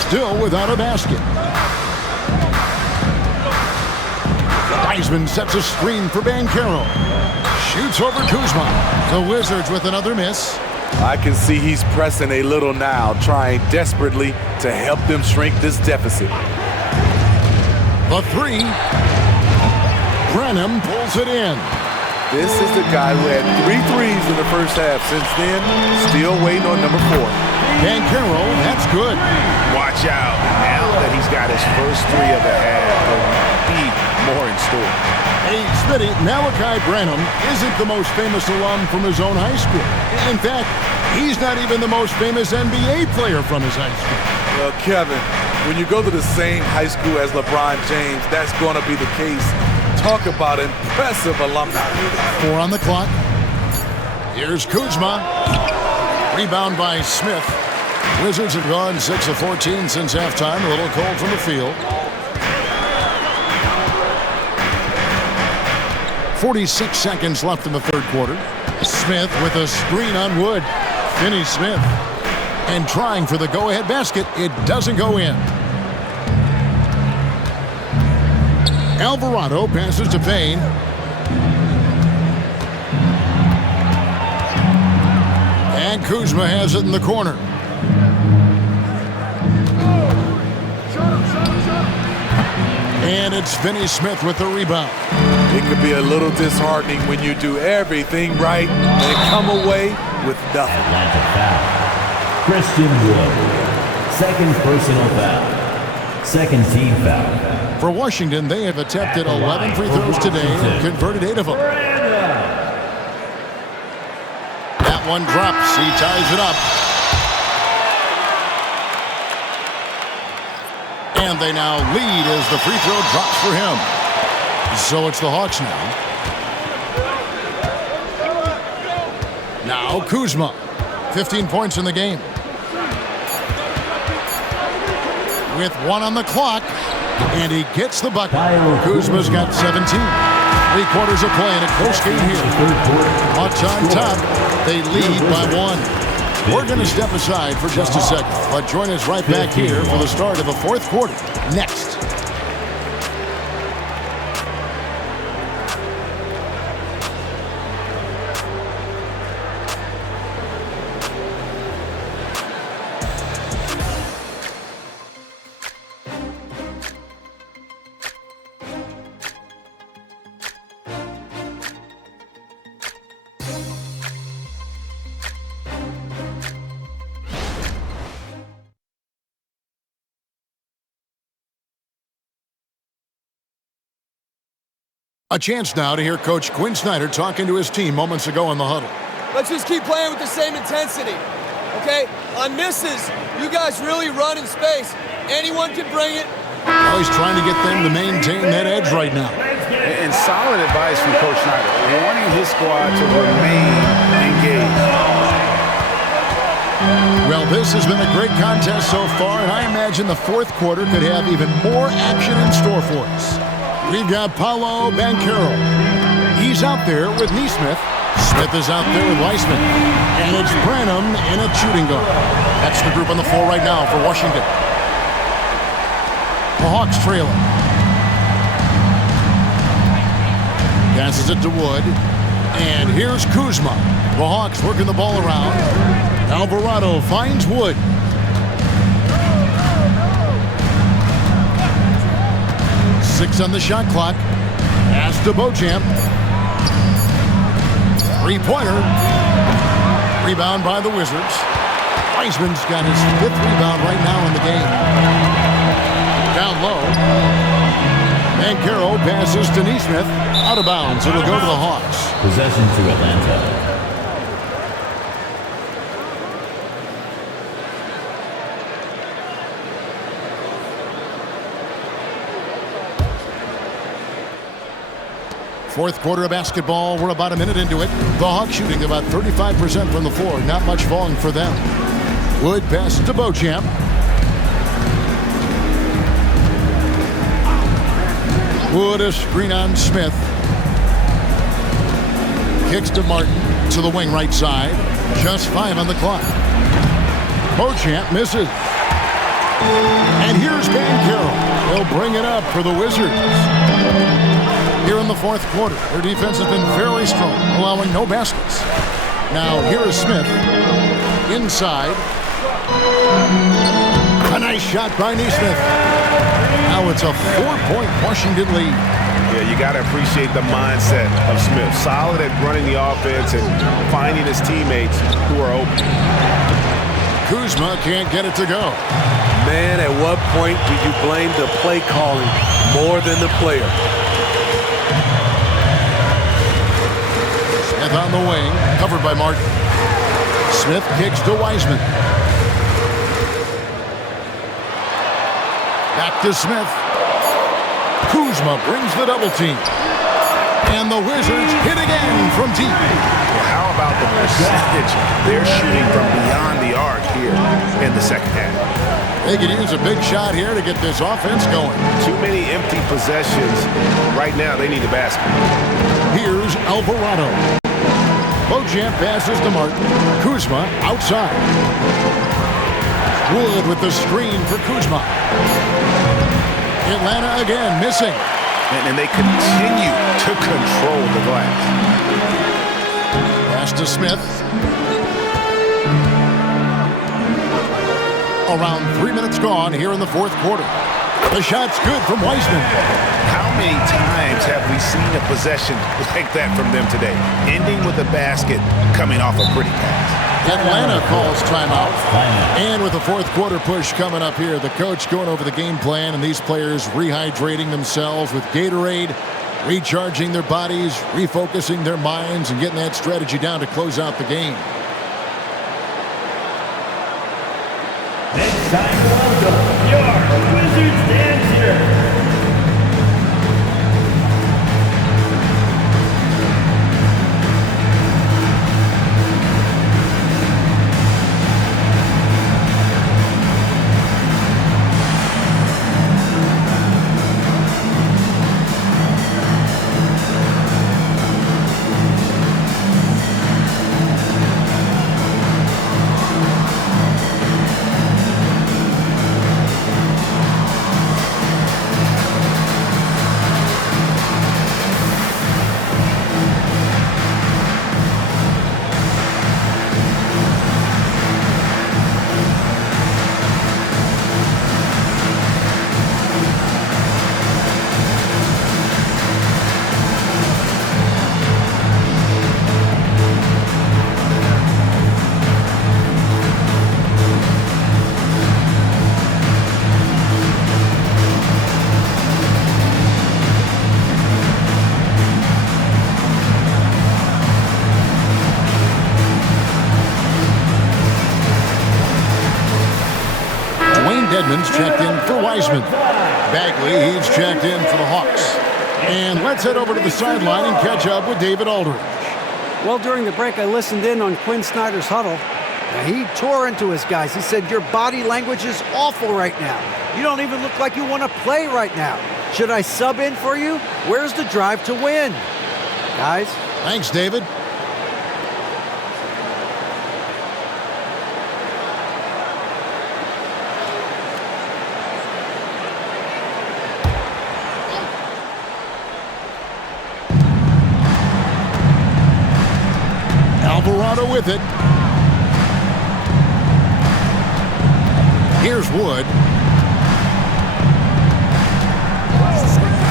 still without a basket. Wiseman sets a screen for Banchero. Shoots over Kuzma. The Wizards with another miss. I can see he's pressing a little now, trying desperately to help them shrink this deficit. The 3. Branham pulls it in. This is the guy who had 3 threes in the first half. Since then, still waiting on number 4. Banchero, that's good. Watch out. Now that he's got his first 3 of the half, there'll be more in store. Hey, Smitty, Malachi Branham isn't the most famous alum from his own high school. In fact, he's not even the most famous NBA player from his high school. Well, Kevin, when you go to the same high school as LeBron James, that's going to be the case. Talk about impressive alumni. 4 on the clock. Here's Kuzma. Rebound by Smith. Wizards have gone 6 of 14 since halftime. A little cold from the field. 46 seconds left in the third quarter. Smith with a screen on Wood. Finney-Smith. And trying for the go-ahead basket. It doesn't go in. Alvarado passes to Payne. And Kuzma has it in the corner. And it's Finney-Smith with the rebound. It could be a little disheartening when you do everything right and come away with nothing. Atlanta foul. Christian Wood. Second personal foul. Second team foul. For Washington, they have attempted 11 free throws today and converted 8 of them. That one drops. He ties it up. And they now lead as the free throw drops for him. So it's the Hawks now. Now Kuzma. 15 points in the game. With 1 on the clock. And he gets the bucket. Kuzma's got 17. 3 quarters of play in a close game here. Hawks on top. They lead by 1. We're going to step aside for just a second, but join us right back here for the start of the fourth quarter. Next. A chance now to hear Coach Quinn Snyder talking to his team moments ago in the huddle. Let's just keep playing with the same intensity, okay? On misses, you guys really run in space. Anyone can bring it. Well, he's trying to get them to maintain that edge right now. And solid advice from Coach Snyder, wanting his squad to remain engaged. Well, this has been a great contest so far, and I imagine the fourth quarter could have even more action in store for us. We've got Paolo Banchero. He's out there with Neesmith. Smith is out there with Weissman. And it's Branham in a shooting guard. That's the group on the floor right now for Washington. The Hawks trailing. Passes it to Wood. And here's Kuzma. The Hawks working the ball around. Alvarado finds Wood. Six on the shot clock. Pass to Beauchamp. Three-pointer. Rebound by the Wizards. Weissman's got his fifth rebound right now in the game. Down low. Banchero passes to Neesmith. Out of bounds. It'll go to the Hawks. Possession to Atlanta. Fourth quarter of basketball. We're about a minute into it. The Hawks shooting about 35% from the floor. Not much falling for them. Wood passes to Beauchamp. Wood a screen on Smith. Kicks to Martin to the wing right side. Just 5 on the clock. Beauchamp misses. And here's Banchero. He'll bring it up for the Wizards. Here in the fourth quarter, their defense has been very strong, allowing no baskets. Now here is Smith. Inside. A nice shot by Neesmith. Now it's a 4-point Washington lead. Yeah, you got to appreciate the mindset of Smith. Solid at running the offense and finding his teammates who are open. Kuzma can't get it to go. Man, at what point do you blame the play calling more than the player? Smith on the wing, covered by Martin. Smith kicks to Weissman. Back to Smith. Kuzma brings the double team. And the Wizards hit again from deep. Well, how about the percentage they're shooting from beyond the arc here in the second half? They could use a big shot here to get this offense going. Too many empty possessions. Right now, they need a basket. Here's Alvarado. Beauchamp passes to Martin. Kuzma outside. Wood with the screen for Kuzma. Atlanta again missing. And they continue to control the glass. Pass to Smith. Around 3 minutes gone here in the fourth quarter. The shot's good from Weissman. How many times have we seen a possession like that from them today? Ending with a basket, coming off a pretty pass. Atlanta calls timeout. And with the fourth quarter push coming up here, the coach going over the game plan and these players rehydrating themselves with Gatorade, recharging their bodies, refocusing their minds, and getting that strategy down to close out the game. Next time, welcome your Wizards dancer. Dedman's checked in for Wiseman. Bagley, he's checked in for the Hawks. And let's head over to the sideline and catch up with David Aldridge. Well, during the break, I listened in on Quinn Snyder's huddle. He tore into his guys. He said, your body language is awful right now. You don't even look like you want to play right now. Should I sub in for you? Where's the drive to win? Guys? Thanks, David. Alvarado with it. Here's Wood.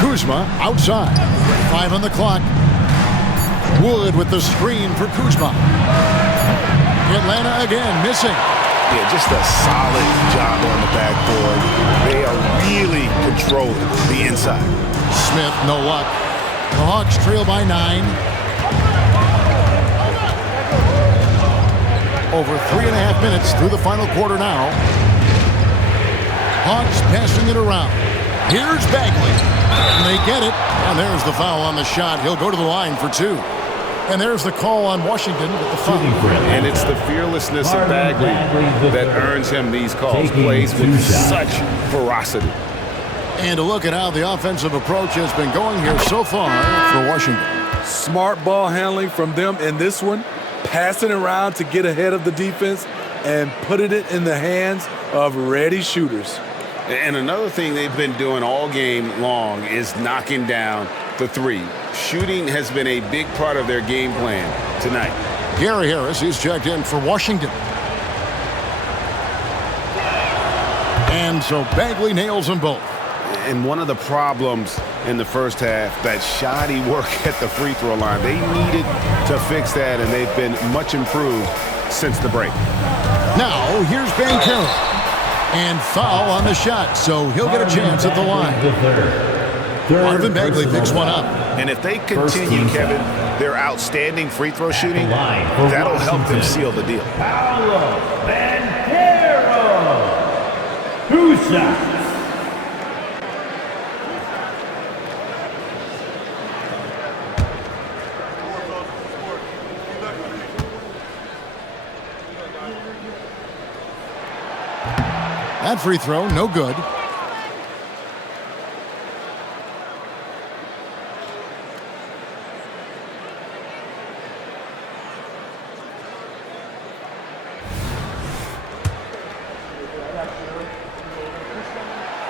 Kuzma outside. 5 on the clock. Wood with the screen for Kuzma. Atlanta again missing. Yeah, just a solid job on the backboard. They are really controlling the inside. Smith, no luck. The Hawks trail by 9. Over 3.5 minutes through the final quarter now. Hawks passing it around. Here's Bagley. And they get it. And there's the foul on the shot. He'll go to the line for 2. And there's the call on Washington with the foul. And it's the fearlessness of Bagley that earns him these calls. Plays with such ferocity. And a look at how the offensive approach has been going here so far for Washington. Smart ball handling from them in this one. Passing around to get ahead of the defense and putting it in the hands of ready shooters. And another thing they've been doing all game long is knocking down the 3. Shooting has been a big part of their game plan tonight. Gary Harris, he's checked in for Washington. And so Bagley nails them both. And one of the problems in the first half, that shoddy work at the free throw line. They needed to fix that, and they've been much improved since the break. Now, here's Banchero. And foul on the shot, so he'll get a chance at the line. Marvin Bagley picks one up. And if they continue, Kevin, their outstanding free throw shooting, that'll help them seal the deal. Paolo Banchero. 2 shots. That free throw, no good.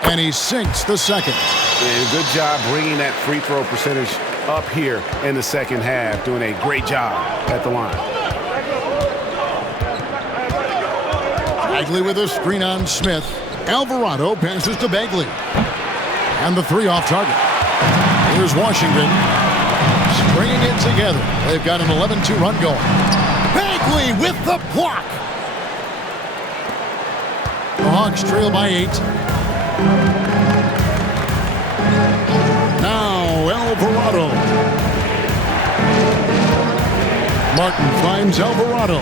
And he sinks the second. And good job bringing that free throw percentage up here in the second half. Doing a great job at the line. Bagley with a screen on Smith. Alvarado passes to Bagley. And the 3 off target. Here's Washington. Stringing it together. They've got an 11-2 run going. Bagley with the block. The Hawks trail by 8. Now Alvarado. Martin finds Alvarado.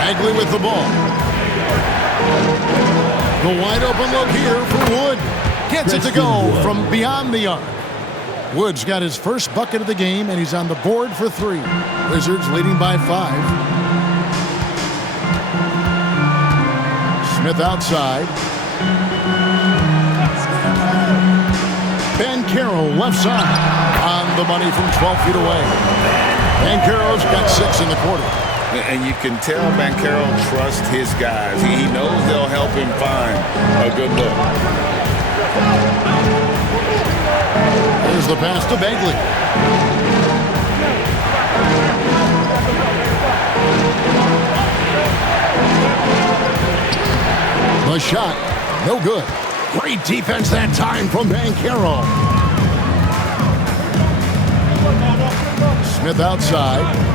Bagley with the ball. The wide open look here for Wood. Gets it to go from beyond the arc. Wood's got his first bucket of the game, and he's on the board for 3. Wizards leading by 5. Smith outside. Banchero left side. On the money from 12 feet away. Banchero's got 6 in the quarter. And you can tell Banchero trusts his guys. He knows they'll help him find a good look. There's the pass to Bagley. The shot, no good. Great defense that time from Banchero. Smith outside.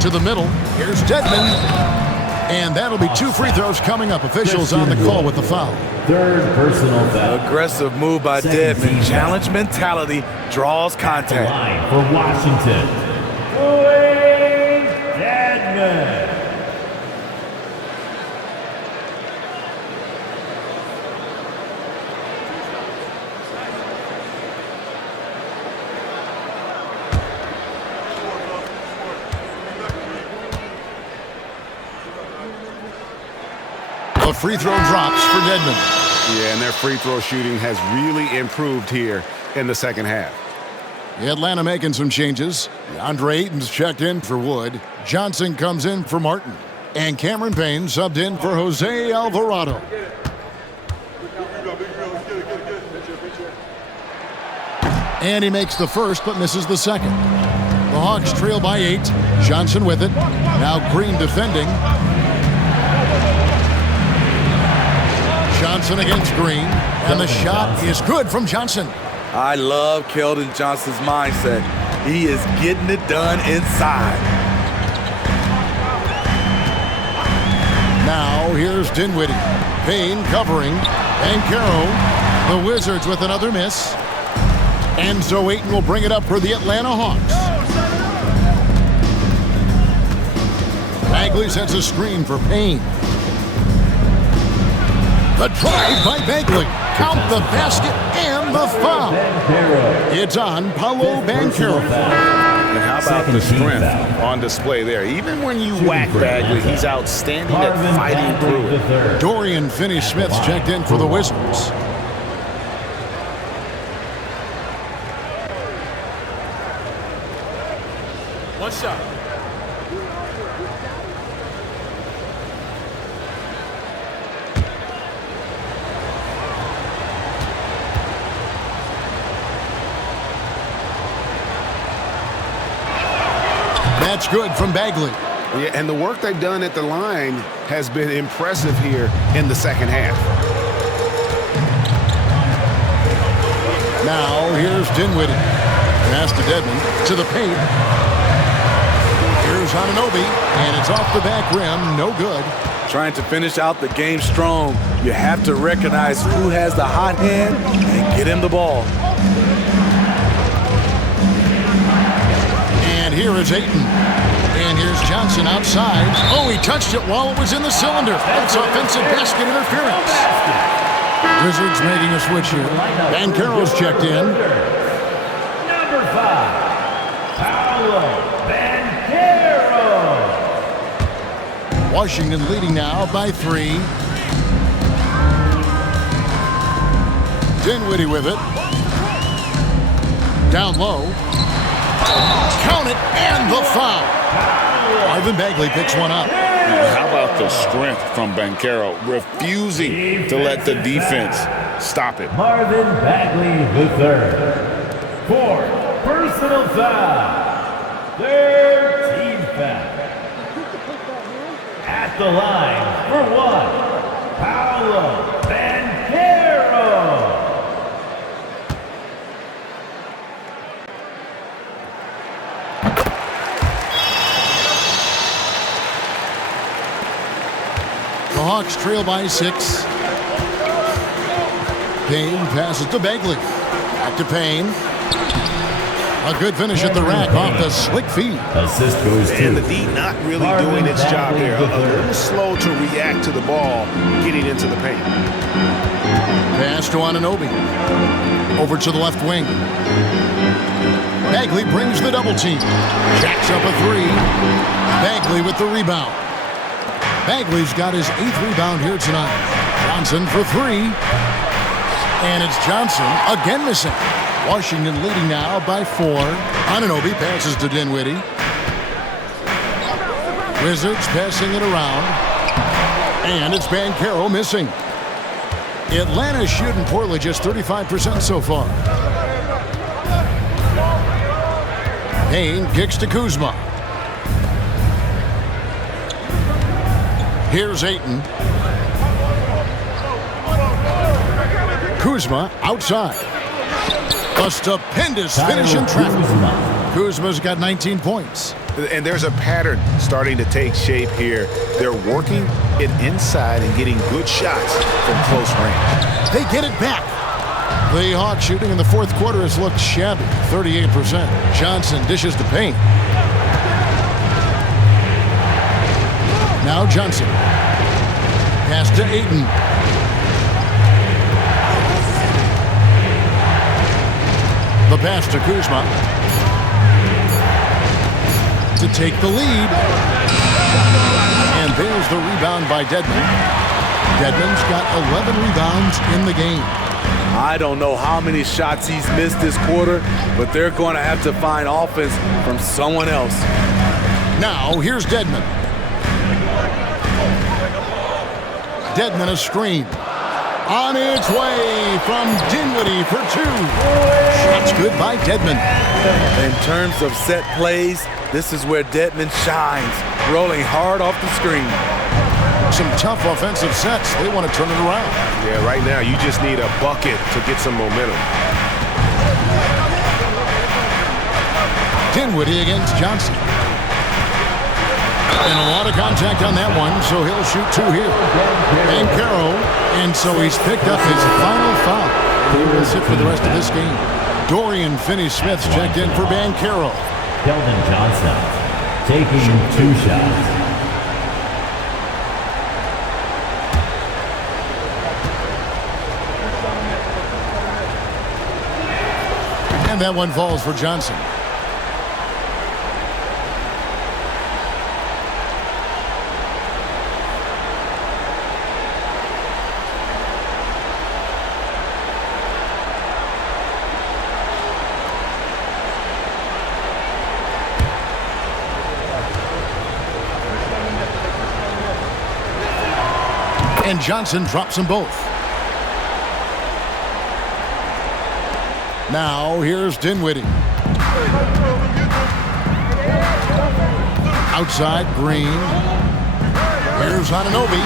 To the middle. Here's Dedman. And that'll be 2 free throws coming up. Officials on the call with the foul. 3rd personal foul. Aggressive move by Dedman. Challenge mentality draws contact. Line for Washington. Dedman. The free throw drops for Dedmon. Yeah, and their free throw shooting has really improved here in the second half. Atlanta making some changes. DeAndre Ayton's checked in for Wood. Johnson comes in for Martin. And Cameron Payne subbed in for Jose Alvarado. And he makes the first but misses the second. The Hawks trail by 8. Johnson with it. Now Green defending. Johnson against Green. And the shot is good from Johnson. I love Keldon Johnson's mindset. He is getting it done inside. Now here's Dinwiddie. Payne covering. And Caro. The Wizards with another miss. And so Ayton will bring it up for the Atlanta Hawks. Bagley sets a screen for Payne. The drive by Bagley. Count the basket and the foul. It's on Paolo Banchero. And how about the strength on display there? Even when you whack Bagley, he's outstanding at fighting through it. Dorian Finney-Smith's checked in for the Wizards. One shot. That's good from Bagley. Yeah, and the work they've done at the line has been impressive here in the second half. Now here's Dinwiddie. Pass to Dedmon to the paint. Here's Anunoby, and it's off the back rim. No good. Trying to finish out the game strong, you have to recognize who has the hot hand and get him the ball. And here is Ayton. And here's Johnson outside. Oh, he touched it while it was in the cylinder. That's offensive basket interference. Wizards making a switch here. Banchero's checked in. Number 5, Paolo Banchero. Washington leading now by 3. Dinwiddie with it. Down low. Count it, and the foul. Marvin Bagley picks one up. How about the strength from Banchero, refusing to let the defense stop it. Marvin Bagley III. 4 personal foul. 13 foul. At the line for 1, Paolo Banchero. The Hawks trail by 6. Payne passes to Bagley. Back to Payne. A good finish at the rack off the slick feed. Assist goes to. And the D not really doing its job there. A little slow to react to the ball getting into the paint. Pass to Anunoby. Over to the left wing. Bagley brings the double team. Jacks up a 3. Bagley with the rebound. Bagley's got his 8th rebound here tonight. Johnson for 3. And it's Johnson again missing. Washington leading now by 4. Anunoby passes to Dinwiddie. Wizards passing it around. And it's Banchero missing. Atlanta's shooting poorly, just 35% so far. Payne kicks to Kuzma. Here's Ayton. Kuzma outside. A stupendous finish in traffic. Kuzma's got 19 points. And there's a pattern starting to take shape here. They're working it inside and getting good shots from close range. They get it back. The Hawks shooting in the fourth quarter has looked shabby, 38%. Johnson dishes to Payne. Now Johnson. Pass to Ayton. The pass to Kuzma. To take the lead. And there's the rebound by Dedmon. Dedmon's got 11 rebounds in the game. I don't know how many shots he's missed this quarter, but they're going to have to find offense from someone else. Now, here's Dedmon. Dedmon a screen. On its way from Dinwiddie for 2. Shots good by Dedmon. In terms of set plays, this is where Dedmon shines, rolling hard off the screen. Some tough offensive sets. They want to turn it around. Yeah, right now you just need a bucket to get some momentum. Dinwiddie against Johnson. And a lot of contact on that one, so he'll shoot 2 here. Bancaro, and so he's picked up his final foul. He will sit for the rest of this game. Dorian Finney-Smith's checked in for Bancaro. Keldon Johnson taking 2 shots. And that one falls for Johnson. And Johnson drops them both. Now, here's Dinwiddie. Outside, Green. Here's Anunoby.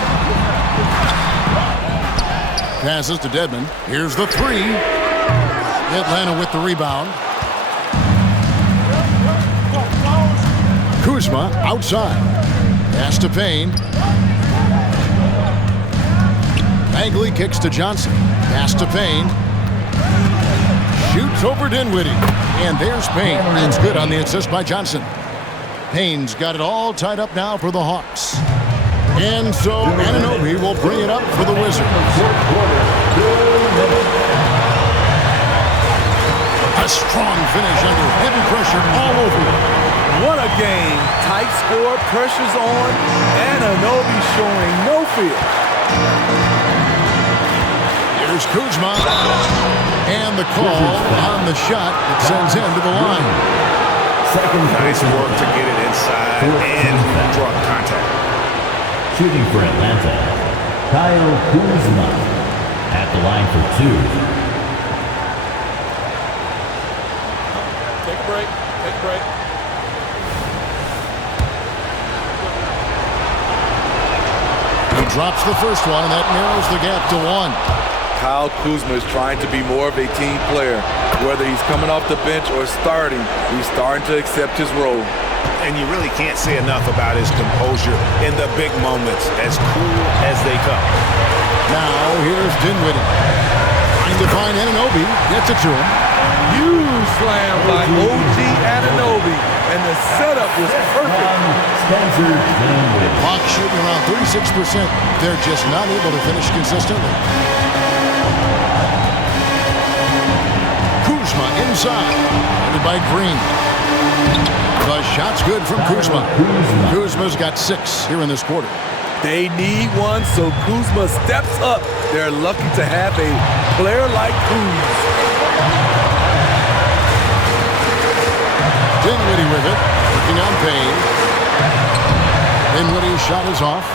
Passes to Dedmon. Here's the 3. Atlanta with the rebound. Kuzma outside. Pass to Payne. Bagley kicks to Johnson. Pass to Payne. Shoots over Dinwiddie. And there's Payne. That's good on the assist by Johnson. Payne's got it all tied up now for the Hawks. And so Anunoby will bring it up for the Wizards. A strong finish under heavy pressure all over. What a game. Tight score, pressure's on. Anunoby showing no fear. Here's Kuzma. And the call on the shot that sends him to the line. Nice work to get it inside and draw contact. Shooting for Atlanta, Kyle Kuzma at the line for 2. Take a break. Take a break. He drops the first one, and that narrows the gap to 1. Kyle Kuzma is trying to be more of a team player. Whether he's coming off the bench or starting, he's starting to accept his role. And you really can't say enough about his composure in the big moments, as cool as they come. Now, here's Dinwiddie. Trying to find Anunoby. Gets it to him. Huge slam by OG Anunoby, and the setup was perfect. Spencer Dinwiddie. Hawks shooting around 36%. They're just not able to finish consistently. Kuzma inside. Headed by Green. The shot's good from Kuzma. Kuzma's got 6 here in this quarter. They need one, so Kuzma steps up. They're lucky to have a player like Kuz. Dinwiddie with it. Working on Payne. Dinwiddie's shot is off.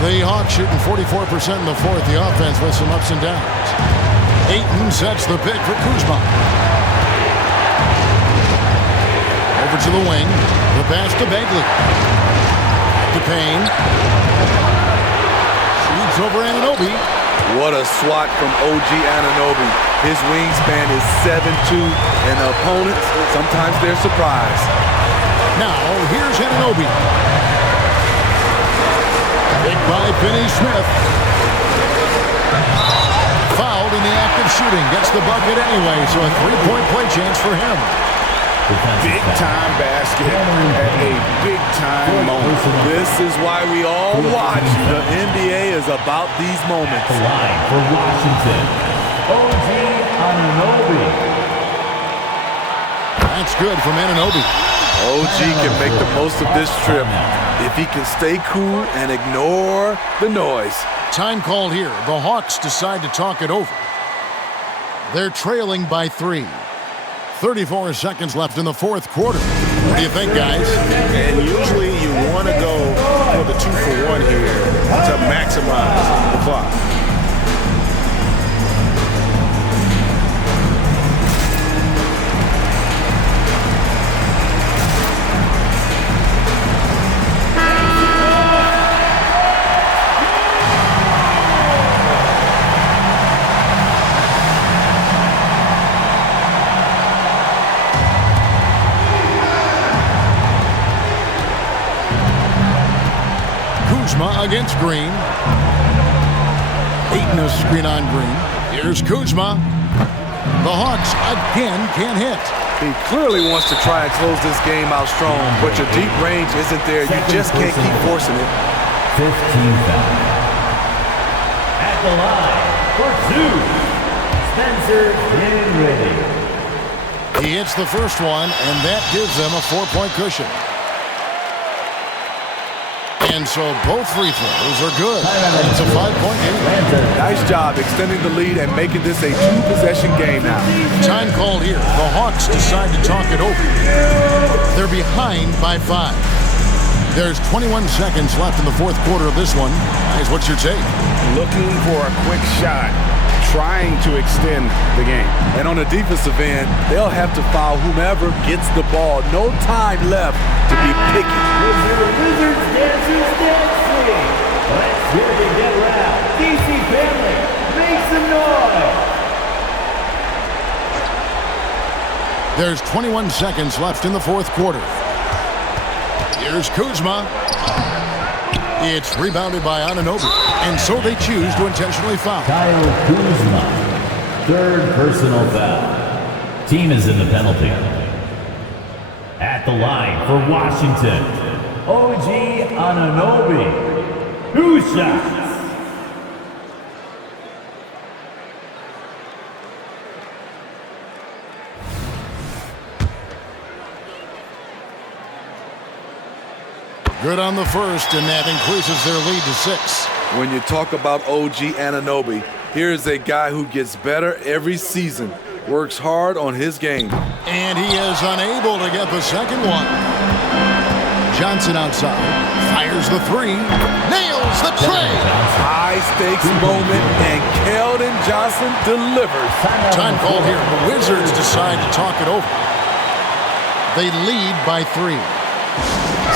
The Hawks shooting 44% in the fourth. The offense with some ups and downs. Ayton sets the pick for Kuzma. Over to the wing. The pass to Bagley. To Payne. Shoots over Anunoby. What a swat from OG Anunoby. His wingspan is 7'2", and the opponents, sometimes they're surprised. Now, here's Anunoby. Picked by Finney-Smith. Fouled in the act of shooting. Gets the bucket anyway, so a 3-point play chance for him. Big-time basket at a big-time moment. This is why we all watch. The NBA is about these moments. The line for Washington, OG Anunoby. That's good from Anunoby. OG can make the most of this trip if he can stay cool and ignore the noise. Time called here. The Hawks decide to talk it over. They're trailing by 3. 34 seconds left in the fourth quarter. What do you think, guys? And usually you want to go for the 2-for-1 here to maximize the clock. Kuzma against Green. Ayton a screen on Green. Here's Kuzma. The Hawks again can't hit. He clearly wants to try and close this game out strong, but your deep range isn't there. You just can't keep forcing it. 15 foul. At the line for two, Spencer Dinwiddie. He hits the first one, and that gives them a 4-point cushion. And so both free throws are good. It's a 5-point game. Nice job extending the lead and making this a 2-possession game now. Time called here. The Hawks decide to talk it over. They're behind by 5. There's 21 seconds left in the fourth quarter of this one. Guys, what's your take? Looking for a quick shot, trying to extend the game. And on the defensive end, they'll have to foul whomever gets the ball. No time left to be picky. Wizards dancers dancing. Let's hear it get loud. DC family, make some noise. There's 21 seconds left in the fourth quarter. Here's Kuzma. It's rebounded by Anunoby, and so they choose to intentionally foul. Kyle Kuzma, third personal foul. Team is in the penalty. At the line for Washington, OG Anunoby. 2 shots. Good on the first, and that increases their lead to 6. When you talk about OG Anunoby, here's a guy who gets better every season, works hard on his game. And he is unable to get the second one. Johnson outside, fires the 3, nails the tray. High-stakes moment, and Keldon Johnson delivers. Time called here. The Wizards decide to talk it over. They lead by 3.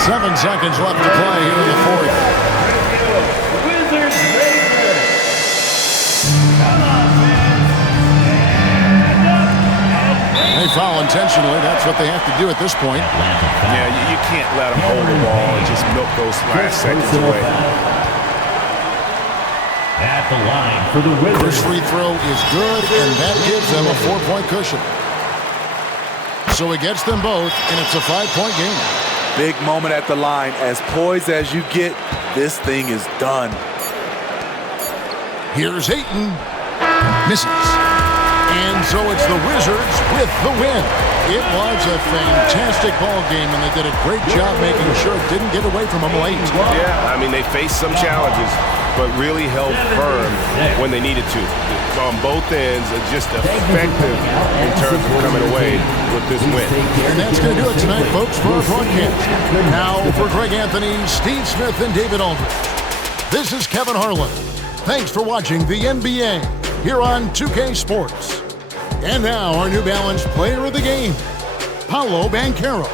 7 seconds left to play here in the fourth. Wizards Raiders. Come on, man. They foul intentionally. That's what they have to do at this point. Yeah, you can't let them hold the ball and just milk those last seconds away. At the line for the Wizards. First free throw is good, and that gives them a 4-point cushion. So it gets them both, and it's a 5-point game. Big moment at the line. As poised as you get, this thing is done. Here's Ayton. Misses. And so it's the Wizards with the win. It was a fantastic ball game, and they did a great job making sure it didn't get away from them late. Yeah, I mean, they faced some challenges, but really held firm when they needed to. On both ends, just effective in terms of coming away with this win. And that's going to do it tonight, folks, for our broadcast. Now, for Greg Anthony, Steve Smith, and David Aldridge, this is Kevin Harlan. Thanks for watching the NBA here on 2K Sports. And now, our New Balance player of the game, Paolo Banchero.